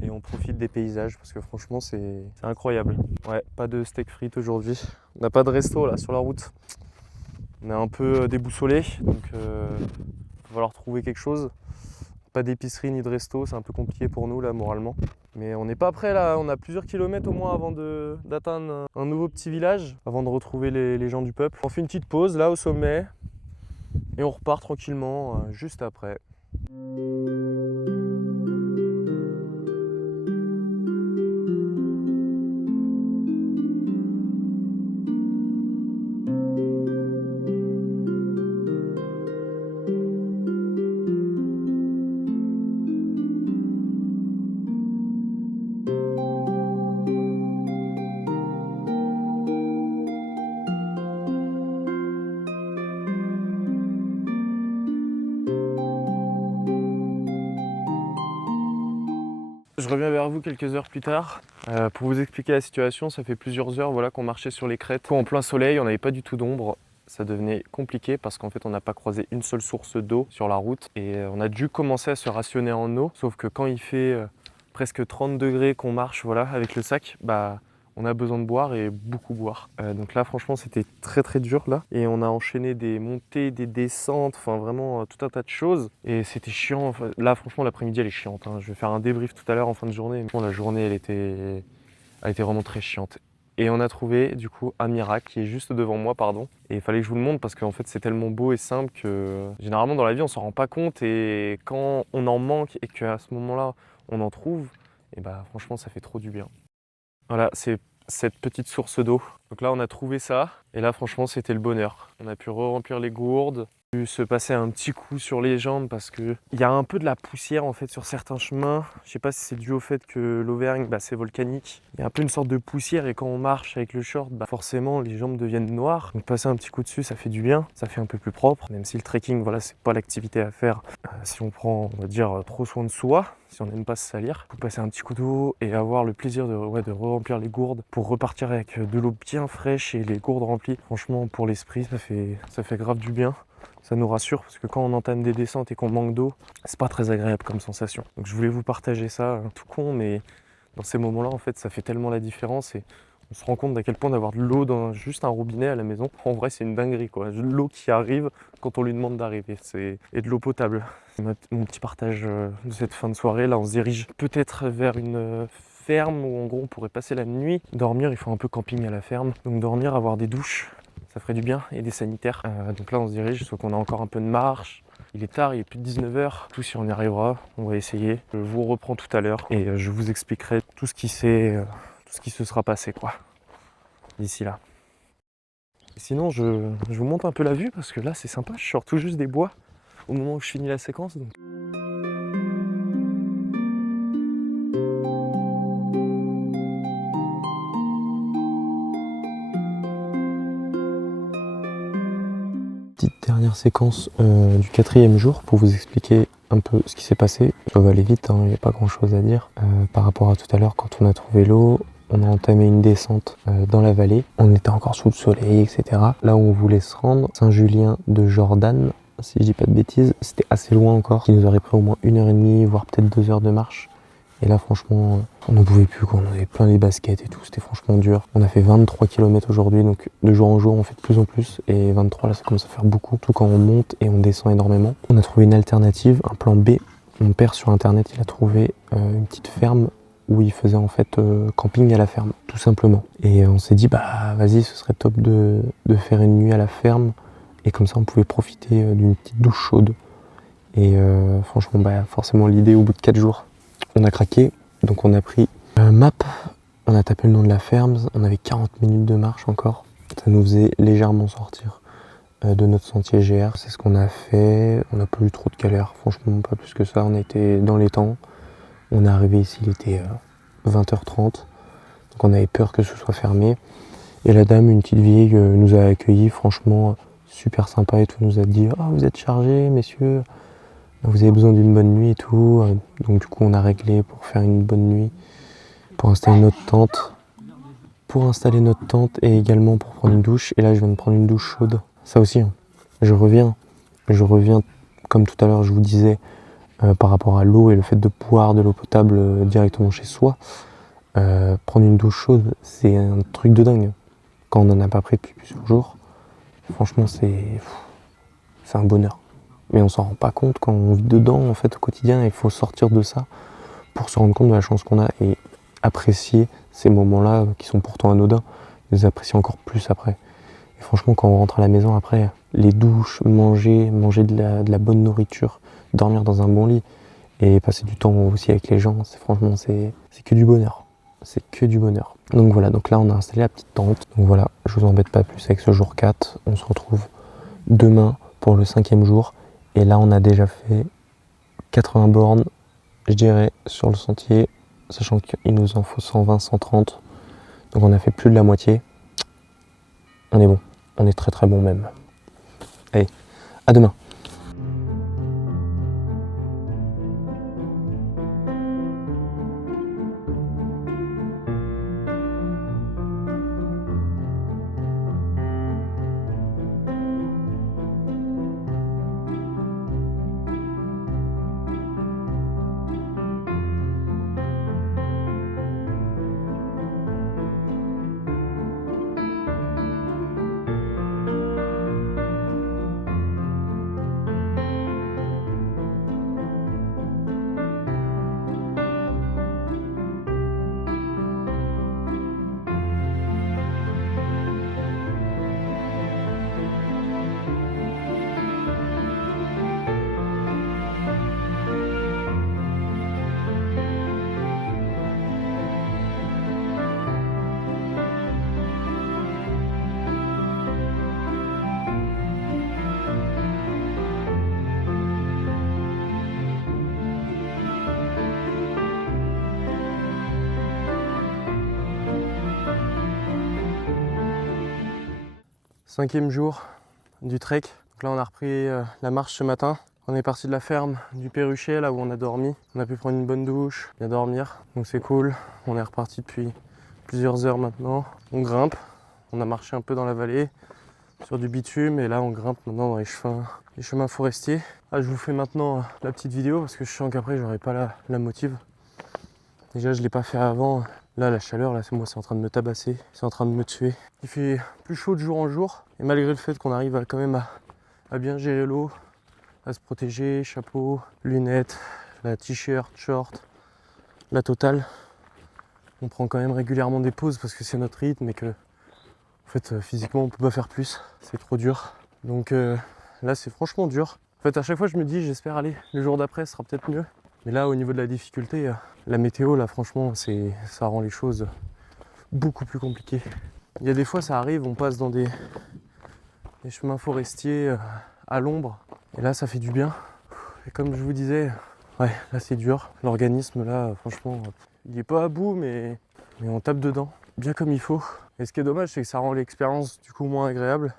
Et on profite des paysages parce que franchement, c'est incroyable. Ouais, pas de steak frites aujourd'hui. On n'a pas de resto là sur la route. On est un peu déboussolé, donc il va falloir trouver quelque chose. Pas d'épicerie ni de resto, c'est un peu compliqué pour nous là moralement. Mais on n'est pas prêt là, on a plusieurs kilomètres au moins avant d'atteindre un nouveau petit village, avant de retrouver les gens du peuple. On fait une petite pause là au sommet et on repart tranquillement juste après. Je reviens vers vous quelques heures plus tard. Pour vous expliquer la situation, ça fait plusieurs heures voilà, qu'on marchait sur les crêtes. En plein soleil, on n'avait pas du tout d'ombre. Ça devenait compliqué parce qu'en fait on n'a pas croisé une seule source d'eau sur la route et on a dû commencer à se rationner en eau. Sauf que quand il fait presque 30 degrés qu'on marche voilà, avec le sac, bah on a besoin de boire et beaucoup boire. Donc là franchement c'était très très dur là. Et on a enchaîné des montées, des descentes, enfin vraiment tout un tas de choses. Et c'était chiant. Enfin, là franchement l'après-midi elle est chiante. Hein. Je vais faire un débrief tout à l'heure en fin de journée. Bon, la journée elle était vraiment très chiante. Et on a trouvé du coup un miracle qui est juste devant moi, pardon. Et il fallait que je vous le montre parce qu'en fait c'est tellement beau et simple que généralement dans la vie on s'en rend pas compte et quand on en manque et qu'à ce moment-là on en trouve, et bah franchement ça fait trop du bien. Voilà, c'est cette petite source d'eau. Donc là on a trouvé ça et là franchement c'était le bonheur. On a pu remplir les gourdes, se passer un petit coup sur les jambes parce que il y a un peu de la poussière en fait sur certains chemins. Je sais pas si c'est dû au fait que l'Auvergne c'est volcanique. Il y a un peu une sorte de poussière et quand on marche avec le short, forcément les jambes deviennent noires. Donc passer un petit coup dessus, ça fait du bien, ça fait un peu plus propre. Même si le trekking, voilà, c'est pas l'activité à faire si on prend, on va dire, trop soin de soi, si on n'aime pas se salir. Faut passer un petit coup d'eau et avoir le plaisir de remplir les gourdes pour repartir avec de l'eau bien fraîche et les gourdes remplies. Franchement, pour l'esprit, ça fait grave du bien. Ça nous rassure parce que quand on entame des descentes et qu'on manque d'eau, c'est pas très agréable comme sensation. Donc je voulais vous partager ça, tout con, mais dans ces moments-là, en fait, ça fait tellement la différence et on se rend compte d'à quel point d'avoir de l'eau dans juste un robinet à la maison, en vrai, c'est une dinguerie, quoi. De l'eau qui arrive quand on lui demande d'arriver, et de l'eau potable. Mon petit partage de cette fin de soirée, là, on se dirige peut-être vers une ferme où en gros on pourrait passer la nuit. Dormir, il faut un peu camping à la ferme, donc dormir, avoir des douches, ça ferait du bien, et des sanitaires. Donc là on se dirige, sauf qu'on a encore un peu de marche. Il est tard, il est plus de 19h. Tout si on y arrivera, on va essayer. Je vous reprends tout à l'heure et je vous expliquerai tout ce qui se sera passé quoi. D'ici là. Et sinon je vous montre un peu la vue parce que là c'est sympa, je sors tout juste des bois au moment où je finis la séquence. Donc. Petite dernière séquence du 4e jour pour vous expliquer un peu ce qui s'est passé. Ça va aller vite, hein, il n'y a pas grand chose à dire. Par rapport à tout à l'heure quand on a trouvé l'eau, on a entamé une descente dans la vallée. On était encore sous le soleil, etc. Là où on voulait se rendre, Saint-Julien de Jordan, si je dis pas de bêtises, c'était assez loin encore. Il nous aurait pris au moins 1h30, voire peut-être 2 heures de marche. Et là franchement, on n'en pouvait plus, quoi. On avait plein les baskets et tout, c'était franchement dur. On a fait 23 km aujourd'hui, donc de jour en jour on fait de plus en plus. Et 23 là ça commence à faire beaucoup, tout quand on monte et on descend énormément. On a trouvé une alternative, un plan B. Mon père sur internet il a trouvé une petite ferme où il faisait en fait camping à la ferme, tout simplement. Et on s'est dit bah vas-y ce serait top de faire une nuit à la ferme. Et comme ça on pouvait profiter d'une petite douche chaude. Et franchement forcément l'idée au bout de 4 jours. On a craqué, donc on a pris un map, on a tapé le nom de la ferme, on avait 40 minutes de marche encore. Ça nous faisait légèrement sortir de notre sentier GR. C'est ce qu'on a fait, on n'a pas eu trop de galères, franchement pas plus que ça, on a été dans les temps. On est arrivé ici, il était 20h30, donc on avait peur que ce soit fermé. Et la dame, une petite vieille, nous a accueillis, franchement super sympa et tout, nous a dit « Ah, vous êtes chargés, messieurs ?» Vous avez besoin d'une bonne nuit et tout, donc du coup on a réglé pour faire une bonne nuit, pour installer notre tente. Et également pour prendre une douche. Et là je viens de prendre une douche chaude. Ça aussi, hein. Je reviens comme tout à l'heure je vous disais, par rapport à l'eau et le fait de boire de l'eau potable directement chez soi. Prendre une douche chaude, c'est un truc de dingue. Quand on n'en a pas pris depuis plusieurs jours, franchement c'est un bonheur. Mais on s'en rend pas compte quand on vit dedans en fait au quotidien. Il faut sortir de ça pour se rendre compte de la chance qu'on a et apprécier ces moments-là qui sont pourtant anodins, les apprécier encore plus après. Et franchement quand on rentre à la maison après, les douches, manger de la bonne nourriture, dormir dans un bon lit et passer du temps aussi avec les gens, franchement c'est que du bonheur. C'est que du bonheur. Donc voilà, donc là on a installé la petite tente. Donc voilà, je vous embête pas plus avec ce jour 4. On se retrouve demain pour le 5e jour. Et là, on a déjà fait 80 bornes, je dirais, sur le sentier, sachant qu'il nous en faut 120, 130. Donc on a fait plus de la moitié. On est bon, on est très très bon même. Allez, à demain. 5e jour du trek. Donc là on a repris la marche ce matin. On est parti de la ferme du Perruchet, là où on a dormi. On a pu prendre une bonne douche, bien dormir, donc c'est cool. On est reparti depuis plusieurs heures maintenant. On grimpe, on a marché un peu dans la vallée, sur du bitume, et là on grimpe maintenant dans les chemins forestiers. Ah, je vous fais maintenant la petite vidéo parce que je sens qu'après j'aurai pas la motive. Déjà je l'ai pas fait avant. Là la chaleur, là c'est en train de me tabasser, c'est en train de me tuer. Il fait plus chaud de jour en jour, et malgré le fait qu'on arrive quand même à bien gérer l'eau, à se protéger, chapeau, lunettes, la t-shirt, short, la totale. On prend quand même régulièrement des pauses parce que c'est notre rythme et que en fait physiquement on peut pas faire plus, c'est trop dur. Donc là c'est franchement dur. En fait à chaque fois je me dis j'espère aller le jour d'après ce sera peut-être mieux. Mais là au niveau de la difficulté, la météo là franchement ça rend les choses beaucoup plus compliquées. Il y a des fois ça arrive, on passe dans des chemins forestiers à l'ombre. Et là ça fait du bien. Et comme je vous disais, ouais là c'est dur. L'organisme là franchement il est pas à bout mais on tape dedans bien comme il faut. Et ce qui est dommage c'est que ça rend l'expérience du coup moins agréable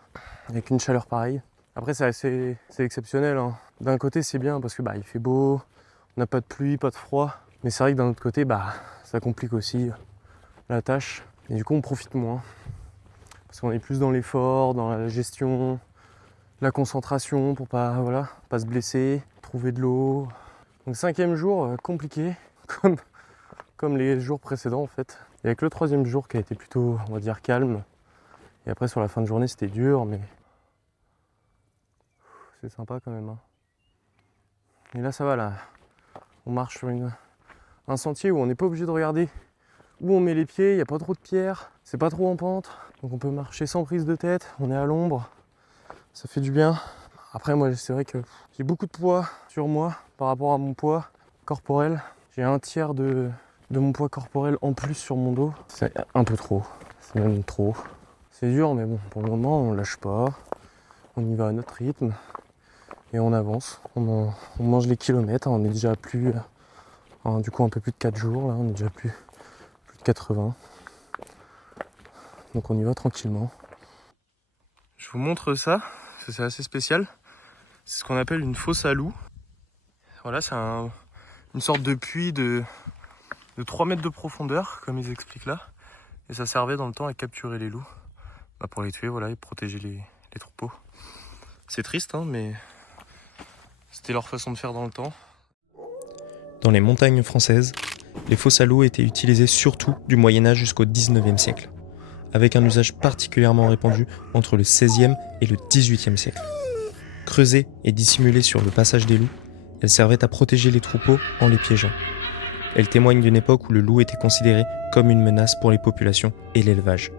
avec une chaleur pareille. Après c'est exceptionnel hein. D'un côté c'est bien parce que il fait beau, on n'a pas de pluie, pas de froid. Mais c'est vrai que d'un autre côté ça complique aussi la tâche. Et du coup on profite moins. Parce qu'on est plus dans l'effort, dans la gestion, la concentration pour pas se blesser, trouver de l'eau. Donc 5e jour, compliqué, comme les jours précédents en fait. Il n'y a que le 3e jour qui a été plutôt, on va dire, calme. Et après sur la fin de journée c'était dur, mais c'est sympa quand même. Hein. Et là ça va, là, on marche sur un sentier où on n'est pas obligé de regarder où on met les pieds, il n'y a pas trop de pierres, c'est pas trop en pente. Donc on peut marcher sans prise de tête, on est à l'ombre, ça fait du bien. Après moi c'est vrai que j'ai beaucoup de poids sur moi par rapport à mon poids corporel. J'ai un tiers de mon poids corporel en plus sur mon dos. C'est un peu trop, c'est même trop. C'est dur mais bon, pour le moment on lâche pas, on y va à notre rythme et on avance. On mange les kilomètres, on est déjà plus, du coup un peu plus de 4 jours, là on est déjà plus de 80. Donc on y va tranquillement. Je vous montre ça, c'est assez spécial. C'est ce qu'on appelle une fosse à loups. Voilà, c'est une sorte de puits de 3 mètres de profondeur, comme ils expliquent là. Et ça servait dans le temps à capturer les loups. Pour les tuer, voilà, et protéger les troupeaux. C'est triste, hein, mais c'était leur façon de faire dans le temps. Dans les montagnes françaises, les fosses à loups étaient utilisées surtout du Moyen-Âge jusqu'au 19e siècle, avec un usage particulièrement répandu entre le 16e et le 18e siècle. Creusées et dissimulées sur le passage des loups, elles servaient à protéger les troupeaux en les piégeant. Elles témoignent d'une époque où le loup était considéré comme une menace pour les populations et l'élevage.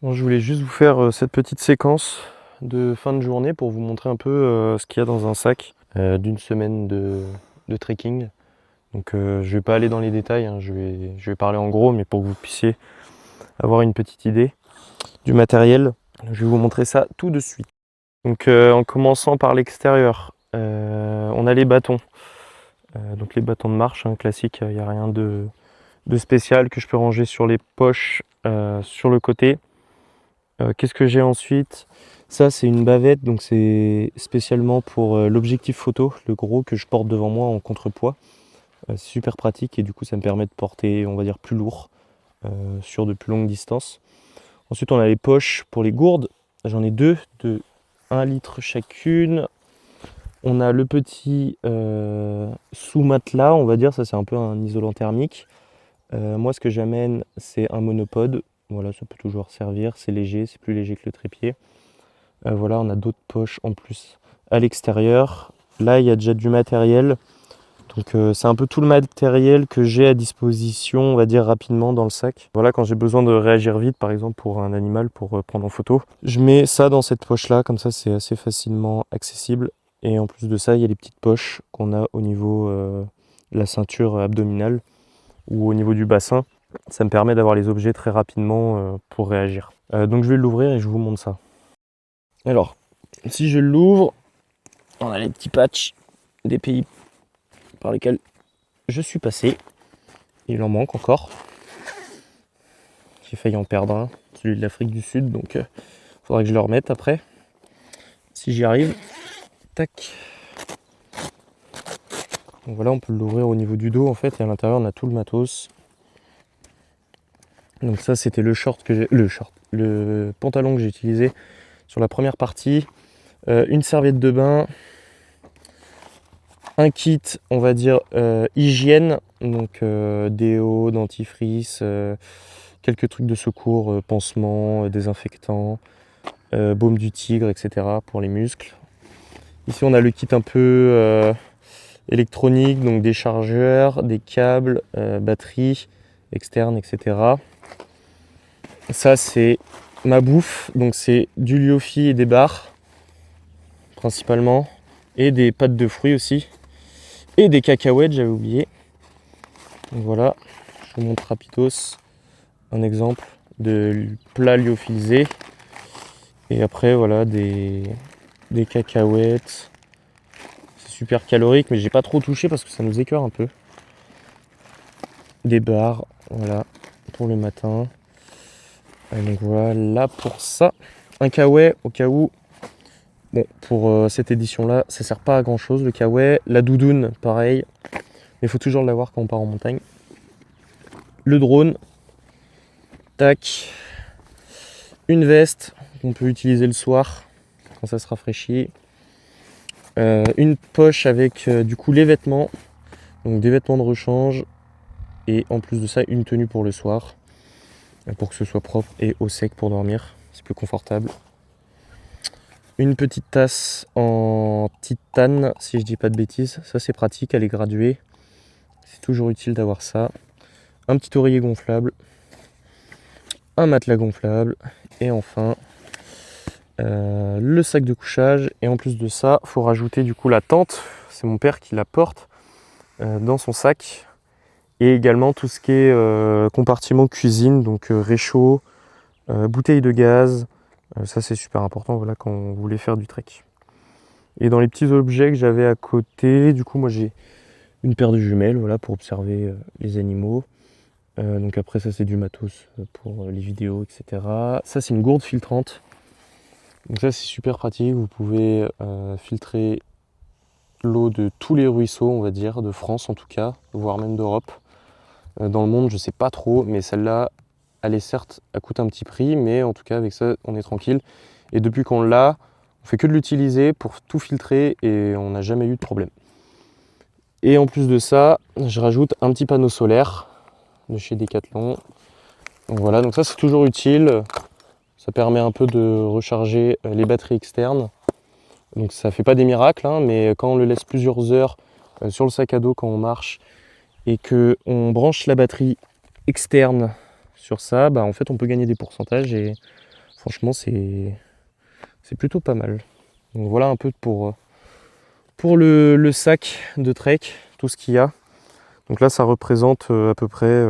Bon, je voulais juste vous faire cette petite séquence de fin de journée pour vous montrer un peu ce qu'il y a dans un sac d'une semaine de trekking. Donc je vais pas aller dans les détails, hein, je vais parler en gros, mais pour que vous puissiez avoir une petite idée du matériel, je vais vous montrer ça tout de suite. Donc en commençant par l'extérieur, on a les bâtons. Donc les bâtons de marche, hein, classiques, il n'y a rien de spécial que je peux ranger sur les poches sur le côté. Qu'est-ce que j'ai ensuite? Ça c'est une bavette, donc c'est spécialement pour l'objectif photo, le gros que je porte devant moi en contrepoids. C'est super pratique et du coup ça me permet de porter, on va dire, plus lourd sur de plus longues distances. Ensuite on a les poches pour les gourdes, j'en ai deux de 1 litre chacune. On a le petit sous-matelas, on va dire, ça c'est un peu un isolant thermique. Moi ce que j'amène c'est un monopode, voilà, ça peut toujours servir, c'est léger, c'est plus léger que le trépied. Voilà, on a d'autres poches en plus à l'extérieur. Là il y a déjà du matériel, donc c'est un peu tout le matériel que j'ai à disposition, on va dire, rapidement dans le sac. Voilà, quand j'ai besoin de réagir vite, par exemple pour un animal, pour prendre en photo, je mets ça dans cette poche là, comme ça c'est assez facilement accessible. Et en plus de ça, il y a les petites poches qu'on a au niveau de la ceinture abdominale ou au niveau du bassin. Ça me permet d'avoir les objets très rapidement pour réagir. Donc je vais l'ouvrir et je vous montre ça. Alors, si je l'ouvre, on a les petits patchs des pays par lesquels je suis passé. Il en manque encore. J'ai failli en perdre un, celui de l'Afrique du Sud, donc il faudra que je le remette après. Si j'y arrive. Tac. Donc voilà, on peut l'ouvrir au niveau du dos en fait, et à l'intérieur on a tout le matos. Donc ça c'était le pantalon que j'ai utilisé sur la première partie. Une serviette de bain, un kit, on va dire hygiène, donc déo, dentifrice, quelques trucs de secours, pansements, désinfectants, baume du tigre, etc. pour les muscles. Ici on a le kit un peu électronique, donc des chargeurs, des câbles, batteries externes, etc. Ça c'est ma bouffe, donc c'est du Liofi et des barres principalement, et des pâtes de fruits aussi, et des cacahuètes, j'avais oublié. Donc voilà, je vous montre rapidos un exemple de plat lyophilisé. Et après voilà des cacahuètes. C'est super calorique, mais j'ai pas trop touché parce que ça nous écœure un peu. Des barres, voilà, pour le matin. Et donc voilà pour ça. Un kawaii au cas où. Bon, pour cette édition-là, ça sert pas à grand chose le kawaii. La doudoune, pareil. Mais il faut toujours l'avoir quand on part en montagne. Le drone. Tac. Une veste qu'on peut utiliser le soir quand ça se rafraîchit. Une poche avec du coup les vêtements. Donc des vêtements de rechange. Et en plus de ça, une tenue pour le soir. Pour que ce soit propre et au sec pour dormir. C'est plus confortable. Une petite tasse en titane, si je dis pas de bêtises. Ça c'est pratique, elle est graduée. C'est toujours utile d'avoir ça. Un petit oreiller gonflable. Un matelas gonflable. Et enfin, le sac de couchage. Et en plus de ça, il faut rajouter du coup la tente. C'est mon père qui la porte dans son sac. Et également tout ce qui est compartiment cuisine, donc réchaud, bouteille de gaz. Ça c'est super important, voilà, quand on voulait faire du trek. Et dans les petits objets que j'avais à côté, du coup moi j'ai une paire de jumelles, voilà, pour observer les animaux. Donc après ça c'est du matos pour les vidéos, etc. Ça c'est une gourde filtrante. Donc ça c'est super pratique, vous pouvez filtrer l'eau de tous les ruisseaux, on va dire, de France en tout cas, voire même d'Europe. Dans le monde je sais pas trop, mais celle-là, elle coûte un petit prix, mais en tout cas avec ça on est tranquille. Et depuis qu'on l'a, on fait que de l'utiliser pour tout filtrer et on n'a jamais eu de problème. Et en plus de ça, je rajoute un petit panneau solaire de chez Decathlon. Donc voilà, donc ça c'est toujours utile. Ça permet un peu de recharger les batteries externes. Donc ça fait pas des miracles, hein, mais quand on le laisse plusieurs heures sur le sac à dos quand on marche et qu'on branche la batterie externe sur ça, bah en fait on peut gagner des pourcentages et Franchement, c'est plutôt pas mal. Donc voilà un peu pour le sac de trek, tout ce qu'il y a. Donc là, ça représente à peu près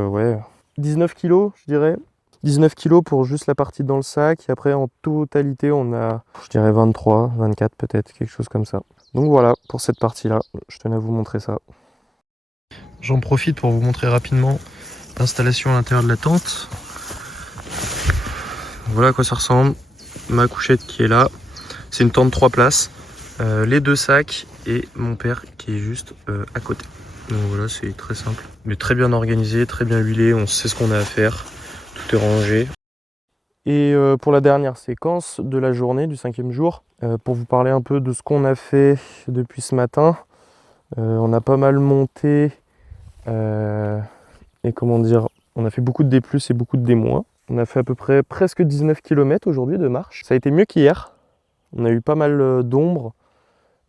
19 kilos, je dirais. 19 kilos pour juste la partie dans le sac. Et après, en totalité, on a, je dirais 23, 24 peut-être, quelque chose comme ça. Donc voilà, pour cette partie-là, je tenais à vous montrer ça. J'en profite pour vous montrer rapidement l'installation à l'intérieur de la tente. Voilà à quoi ça ressemble. Ma couchette qui est là. C'est une tente 3 places. Les 2 sacs et mon père qui est juste à côté. Donc voilà, c'est très simple. Mais très bien organisé, très bien huilé. On sait ce qu'on a à faire. Tout est rangé. Et pour la dernière séquence de la journée, du 5e jour, pour vous parler un peu de ce qu'on a fait depuis ce matin, on a pas mal monté et comment dire, on a fait beaucoup de D+, et beaucoup de D-. On a fait à peu près presque 19 km aujourd'hui de marche. Ça a été mieux qu'hier. On a eu pas mal d'ombre.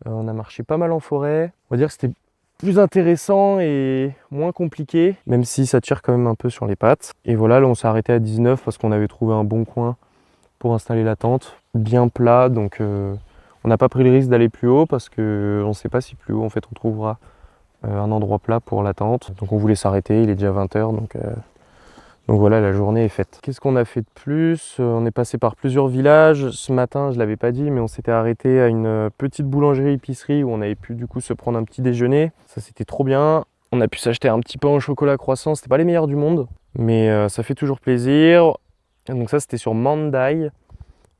On a marché pas mal en forêt. On va dire que c'était plus intéressant et moins compliqué, même si ça tire quand même un peu sur les pattes. Et voilà, là on s'est arrêté à 19 parce qu'on avait trouvé un bon coin pour installer la tente, bien plat, donc on n'a pas pris le risque d'aller plus haut parce qu'on ne sait pas si plus haut en fait on trouvera un endroit plat pour la tente. Donc on voulait s'arrêter, il est déjà 20 h, donc voilà, la journée est faite. Qu'est-ce qu'on a fait de plus? On est passé par plusieurs villages. Ce matin, je ne l'avais pas dit, mais on s'était arrêté à une petite boulangerie-épicerie où on avait pu du coup se prendre un petit déjeuner. Ça, c'était trop bien. On a pu s'acheter un petit pain au chocolat croissant. C'était pas les meilleurs du monde, mais ça fait toujours plaisir. Donc ça, c'était sur Mandai,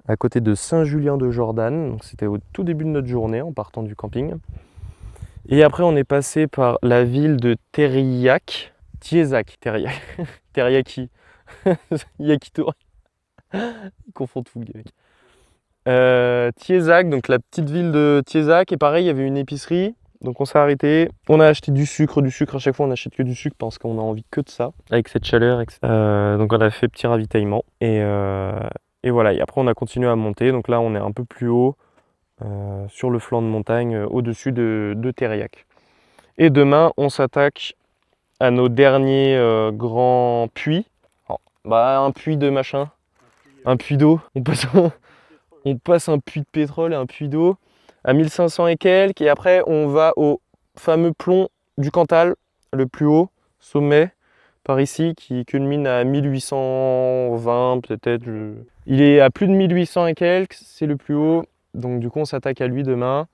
à côté de Saint-Julien-de-Jordan. Donc c'était au tout début de notre journée en partant du camping. Et après, on est passé par la ville de Teriak. Teriyaki. Yakitori. Ils confondent tout, les mecs. Tiézac, donc la petite ville de Tiézac. Et pareil, il y avait une épicerie. Donc on s'est arrêté. On a acheté du sucre. À chaque fois, on n'achète que du sucre parce qu'on a envie que de ça. Avec cette chaleur, etc. Donc on a fait petit ravitaillement. Et voilà. Et après, on a continué à monter. Donc là, on est un peu plus haut. Sur le flanc de montagne, au-dessus de Teriak. Et demain, on s'attaque à nos derniers grands puits. Un puits de machin, un puits d'eau. On passe un puits de pétrole et un puits d'eau à 1500 et quelques. Et après, on va au fameux plomb du Cantal, le plus haut sommet par ici, qui culmine à 1820 peut-être. Il est à plus de 1800 et quelques, c'est le plus haut. Donc du coup, on s'attaque à lui demain.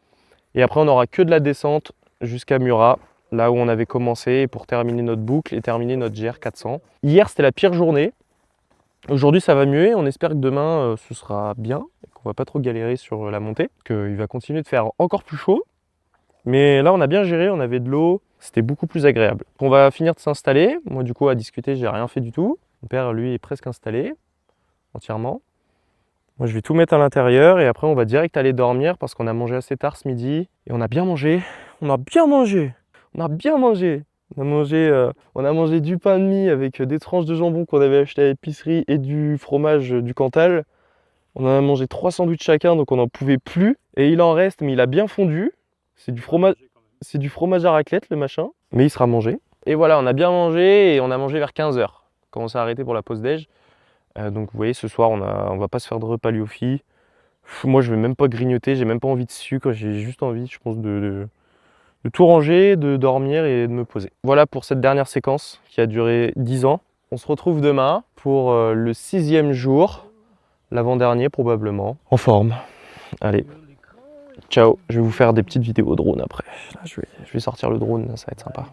Et après, on n'aura que de la descente jusqu'à Murat, là où on avait commencé pour terminer notre boucle et terminer notre GR 400. Hier, c'était la pire journée. Aujourd'hui, ça va mieux et on espère que demain, ce sera bien et qu'on va pas trop galérer sur la montée, qu'il va continuer de faire encore plus chaud. Mais là, on a bien géré, on avait de l'eau, c'était beaucoup plus agréable. On va finir de s'installer. Moi, du coup, à discuter, j'ai rien fait du tout. Mon père, lui, est presque installé, entièrement. Moi, je vais tout mettre à l'intérieur et après, on va direct aller dormir parce qu'on a mangé assez tard ce midi. Et on a bien mangé. On a bien mangé. On a mangé du pain de mie avec des tranches de jambon qu'on avait acheté à l'épicerie et du fromage du Cantal. On en a mangé 3 sandwichs chacun, donc on n'en pouvait plus. Et il en reste, mais il a bien fondu. C'est du fromage à raclette, le machin. Mais il sera mangé. Et voilà, on a bien mangé et on a mangé vers 15 h quand on s'est arrêté pour la pause déj. Donc vous voyez, ce soir, on va pas se faire de repas Liofi. Moi, je vais même pas grignoter, j'ai même pas envie de sucre. J'ai juste envie, je pense, de tout ranger, de dormir et de me poser. Voilà pour cette dernière séquence qui a duré 10 ans. On se retrouve demain pour le 6e jour, l'avant-dernier probablement, en forme. Allez, ciao, je vais vous faire des petites vidéos drone après. Là, je vais sortir le drone, ça va être sympa.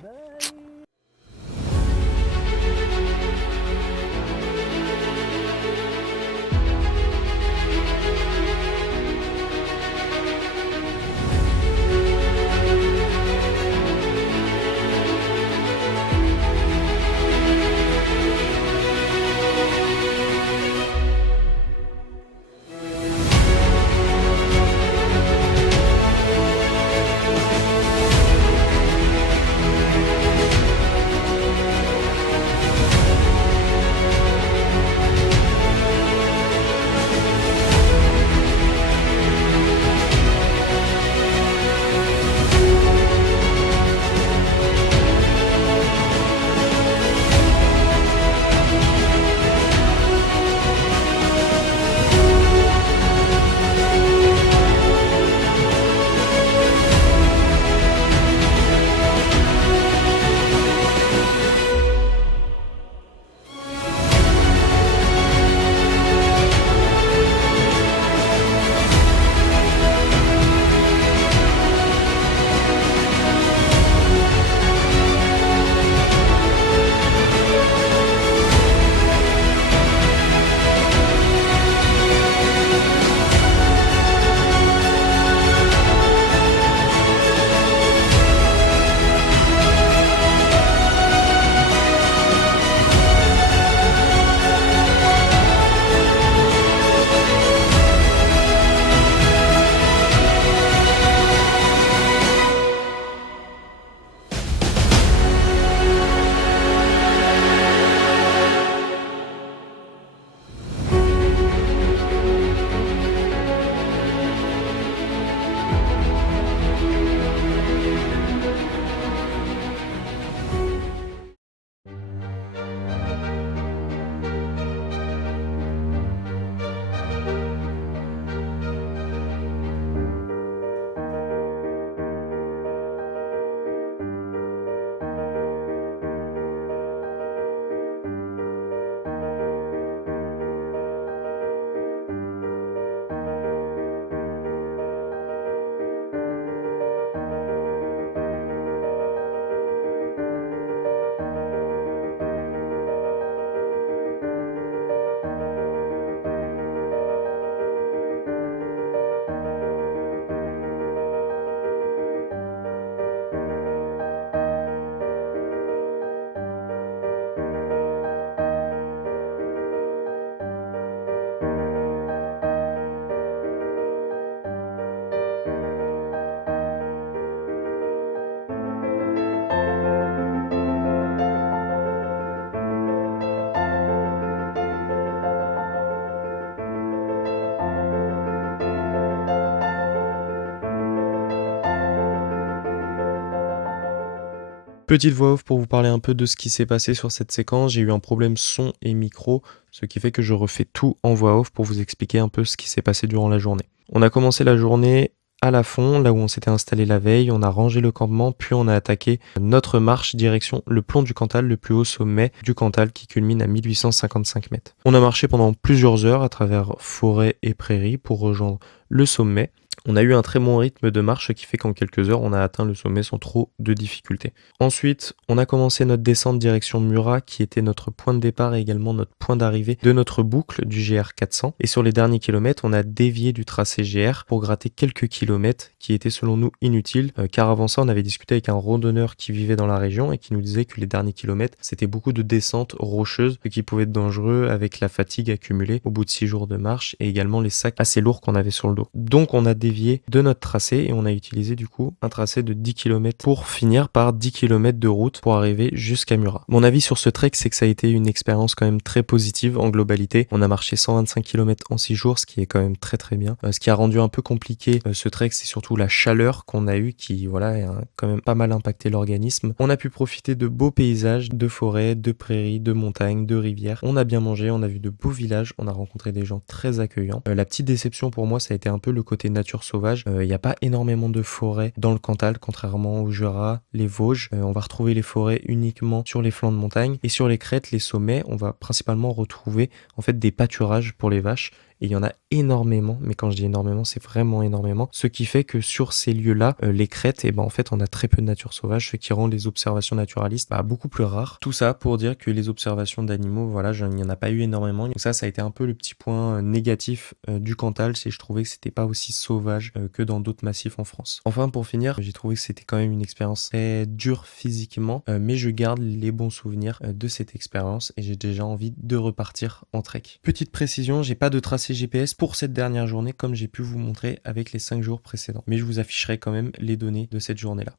Petite voix off pour vous parler un peu de ce qui s'est passé sur cette séquence. J'ai eu un problème son et micro, ce qui fait que je refais tout en voix off pour vous expliquer un peu ce qui s'est passé durant la journée. On a commencé la journée à la fond, là où on s'était installé la veille, on a rangé le campement, puis on a attaqué notre marche direction le plomb du Cantal, le plus haut sommet du Cantal qui culmine à 1855 mètres. On a marché pendant plusieurs heures à travers forêt et prairies pour rejoindre le sommet. On a eu un très bon rythme de marche, ce qui fait qu'en quelques heures, on a atteint le sommet sans trop de difficultés. Ensuite, on a commencé notre descente direction Murat, qui était notre point de départ et également notre point d'arrivée de notre boucle du GR 400. Et sur les derniers kilomètres, on a dévié du tracé GR pour gratter quelques kilomètres qui étaient selon nous inutiles, car avant ça, on avait discuté avec un randonneur qui vivait dans la région et qui nous disait que les derniers kilomètres, c'était beaucoup de descentes rocheuses, ce qui pouvait être dangereux avec la fatigue accumulée au bout de 6 jours de marche et également les sacs assez lourds qu'on avait sur le dos. Donc on a dévié de notre tracé et on a utilisé du coup un tracé de 10 km pour finir par 10 km de route pour arriver jusqu'à Murat. Mon avis sur ce trek, c'est que ça a été une expérience quand même très positive en globalité. On a marché 125 km en 6 jours, ce qui est quand même très très bien. Ce qui a rendu un peu compliqué ce trek, c'est surtout la chaleur qu'on a eue qui voilà, a quand même pas mal impacté l'organisme. On a pu profiter de beaux paysages, de forêts, de prairies, de montagnes, de rivières. On a bien mangé, on a vu de beaux villages, on a rencontré des gens très accueillants. La petite déception pour moi, ça a été un peu le côté nature sauvage. Il n'y a pas énormément de forêts dans le Cantal, contrairement au Jura, les Vosges. On va retrouver les forêts uniquement sur les flancs de montagne et sur les crêtes, les sommets, on va principalement retrouver en fait des pâturages pour les vaches. Et il y en a énormément, mais quand je dis énormément, c'est vraiment énormément. Ce qui fait que sur ces lieux-là, les crêtes, en fait, on a très peu de nature sauvage, ce qui rend les observations naturalistes beaucoup plus rares. Tout ça pour dire que les observations d'animaux, voilà, il n'y en a pas eu énormément. Donc ça a été un peu le petit point négatif du Cantal, c'est que je trouvais que c'était pas aussi sauvage que dans d'autres massifs en France. Enfin, pour finir, j'ai trouvé que c'était quand même une expérience très dure physiquement, mais je garde les bons souvenirs de cette expérience et j'ai déjà envie de repartir en trek. Petite précision, j'ai pas de tracé GPS pour cette dernière journée comme j'ai pu vous montrer avec les 5 jours précédents. Mais je vous afficherai quand même les données de cette journée-là.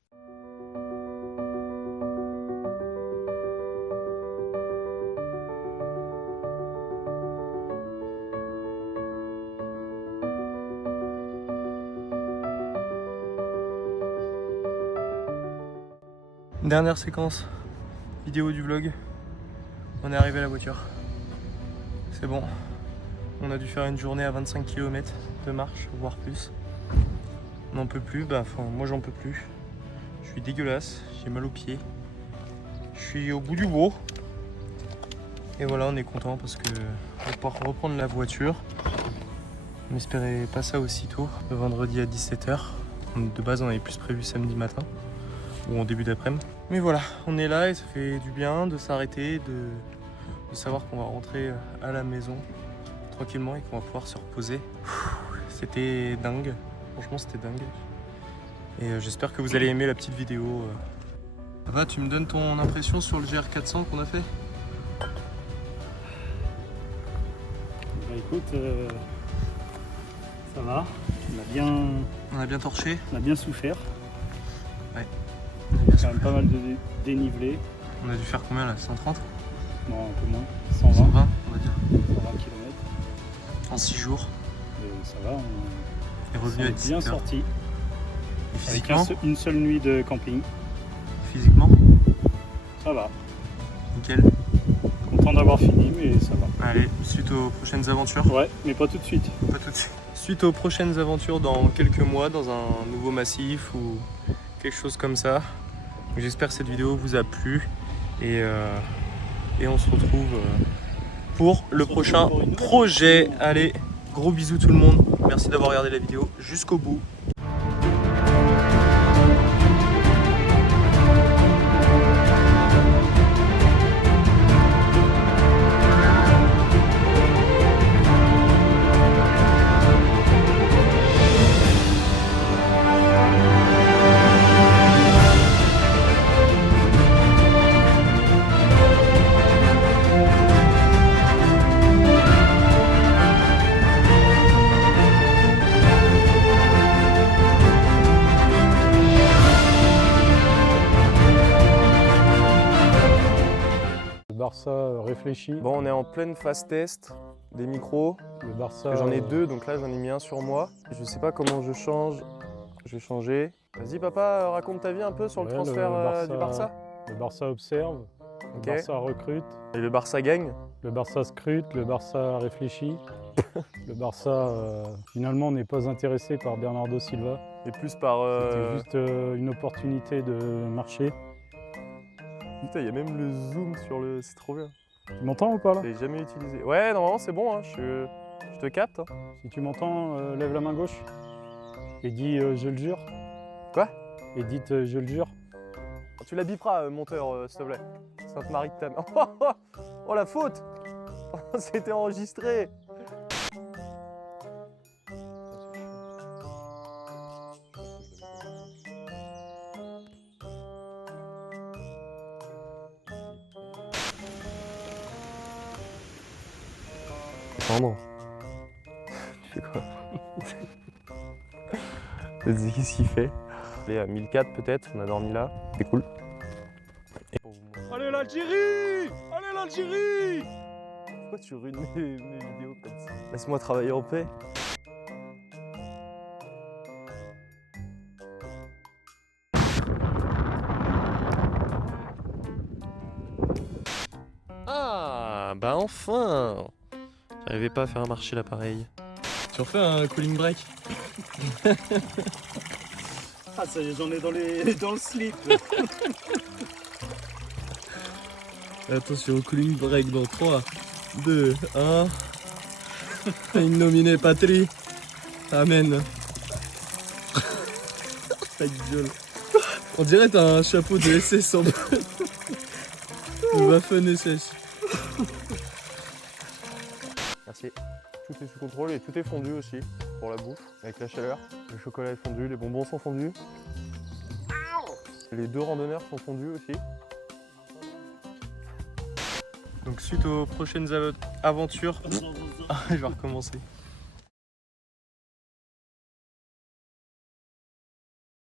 Dernière séquence vidéo du vlog. On est arrivé à la voiture. C'est bon. On a dû faire une journée à 25 km de marche, voire plus. On n'en peut plus, moi j'en peux plus. Je suis dégueulasse, j'ai mal aux pieds. Je suis au bout du bout. Et voilà, on est content parce que on va pouvoir reprendre la voiture. On n'espérait pas ça aussitôt, le vendredi à 17h. De base, on avait plus prévu samedi matin ou en début d'après-midi. Mais voilà, on est là et ça fait du bien de s'arrêter, de savoir qu'on va rentrer à la maison tranquillement et qu'on va pouvoir se reposer. C'était dingue, franchement c'était dingue. Et j'espère que vous allez aimer la petite vidéo. Ava, tu me donnes ton impression sur le GR 400 qu'on a fait? Écoute, ça va, On a bien torché. on a bien souffert. Ouais. Il y a quand même pas mal de dénivelé. On a dû faire combien là? 130? Non, un peu moins, 120, 120 on va dire. 120 km. En 6 jours. Ça va, On est on revenu à est 17 bien heures. sorti. Et Avec physiquement, une seule nuit de camping. physiquement, Ça va. nickel. Content d'avoir fini, mais ça va. Allez, suite aux prochaines aventures. Ouais, mais pas tout de suite. Pas tout de suite. Suite aux prochaines aventures dans quelques mois, dans un nouveau massif ou quelque chose comme ça. J'espère que cette vidéo vous a plu et on se retrouve pour le prochain projet. Allez, gros bisous tout le monde. Merci d'avoir regardé la vidéo jusqu'au bout. Barça réfléchi. Bon, on est en pleine phase test des micros. Le Barça. J'en ai deux, donc là j'en ai mis un sur moi. Je sais pas comment je change. Je vais changer. Vas-y papa, raconte ta vie un peu sur le transfert du Barça. Le Barça observe, Ok. le Barça recrute, Et le Barça gagne. le Barça scrute, le Barça réfléchit. Le Barça, finalement, n'est pas intéressé par Bernardo Silva. Et plus par. C'était juste une opportunité de marché. Putain, il y a même le zoom sur le. C'est trop bien. Tu m'entends ou pas là? Je l'ai jamais utilisé. Ouais, normalement c'est bon, hein. Je te capte. Hein. Si tu m'entends, lève la main gauche et dis je le jure. Quoi? Et dites je le jure. Tu la biperas, monteur, s'il te plaît. Sainte-Marie de ta mère. Oh la faute. C'était enregistré. Sandro. Tu fais quoi? Vas-y, qu'est-ce qu'il fait? Allez, à 1004 peut-être, on a dormi là. C'est cool. Allez l'Algérie! Allez l'Algérie! Pourquoi tu ruines mes vidéos comme ça? Laisse-moi travailler en paix. Ah, bah enfin! J'arrivais pas à faire marcher l'appareil. Tu refais un cooling break? Ah ça y est, j'en ai dans le slip. Attention, cooling break dans 3, 2, 1. In nomine patrie. Amen. Ta gueule. On dirait t'as un chapeau de SS en bas. Waffen SS. Merci. Tout est sous contrôle et tout est fondu aussi pour la bouffe avec la chaleur. Le chocolat est fondu, les bonbons sont fondus. Les 2 randonneurs sont fondus aussi. Donc suite aux prochaines aventures, je vais recommencer.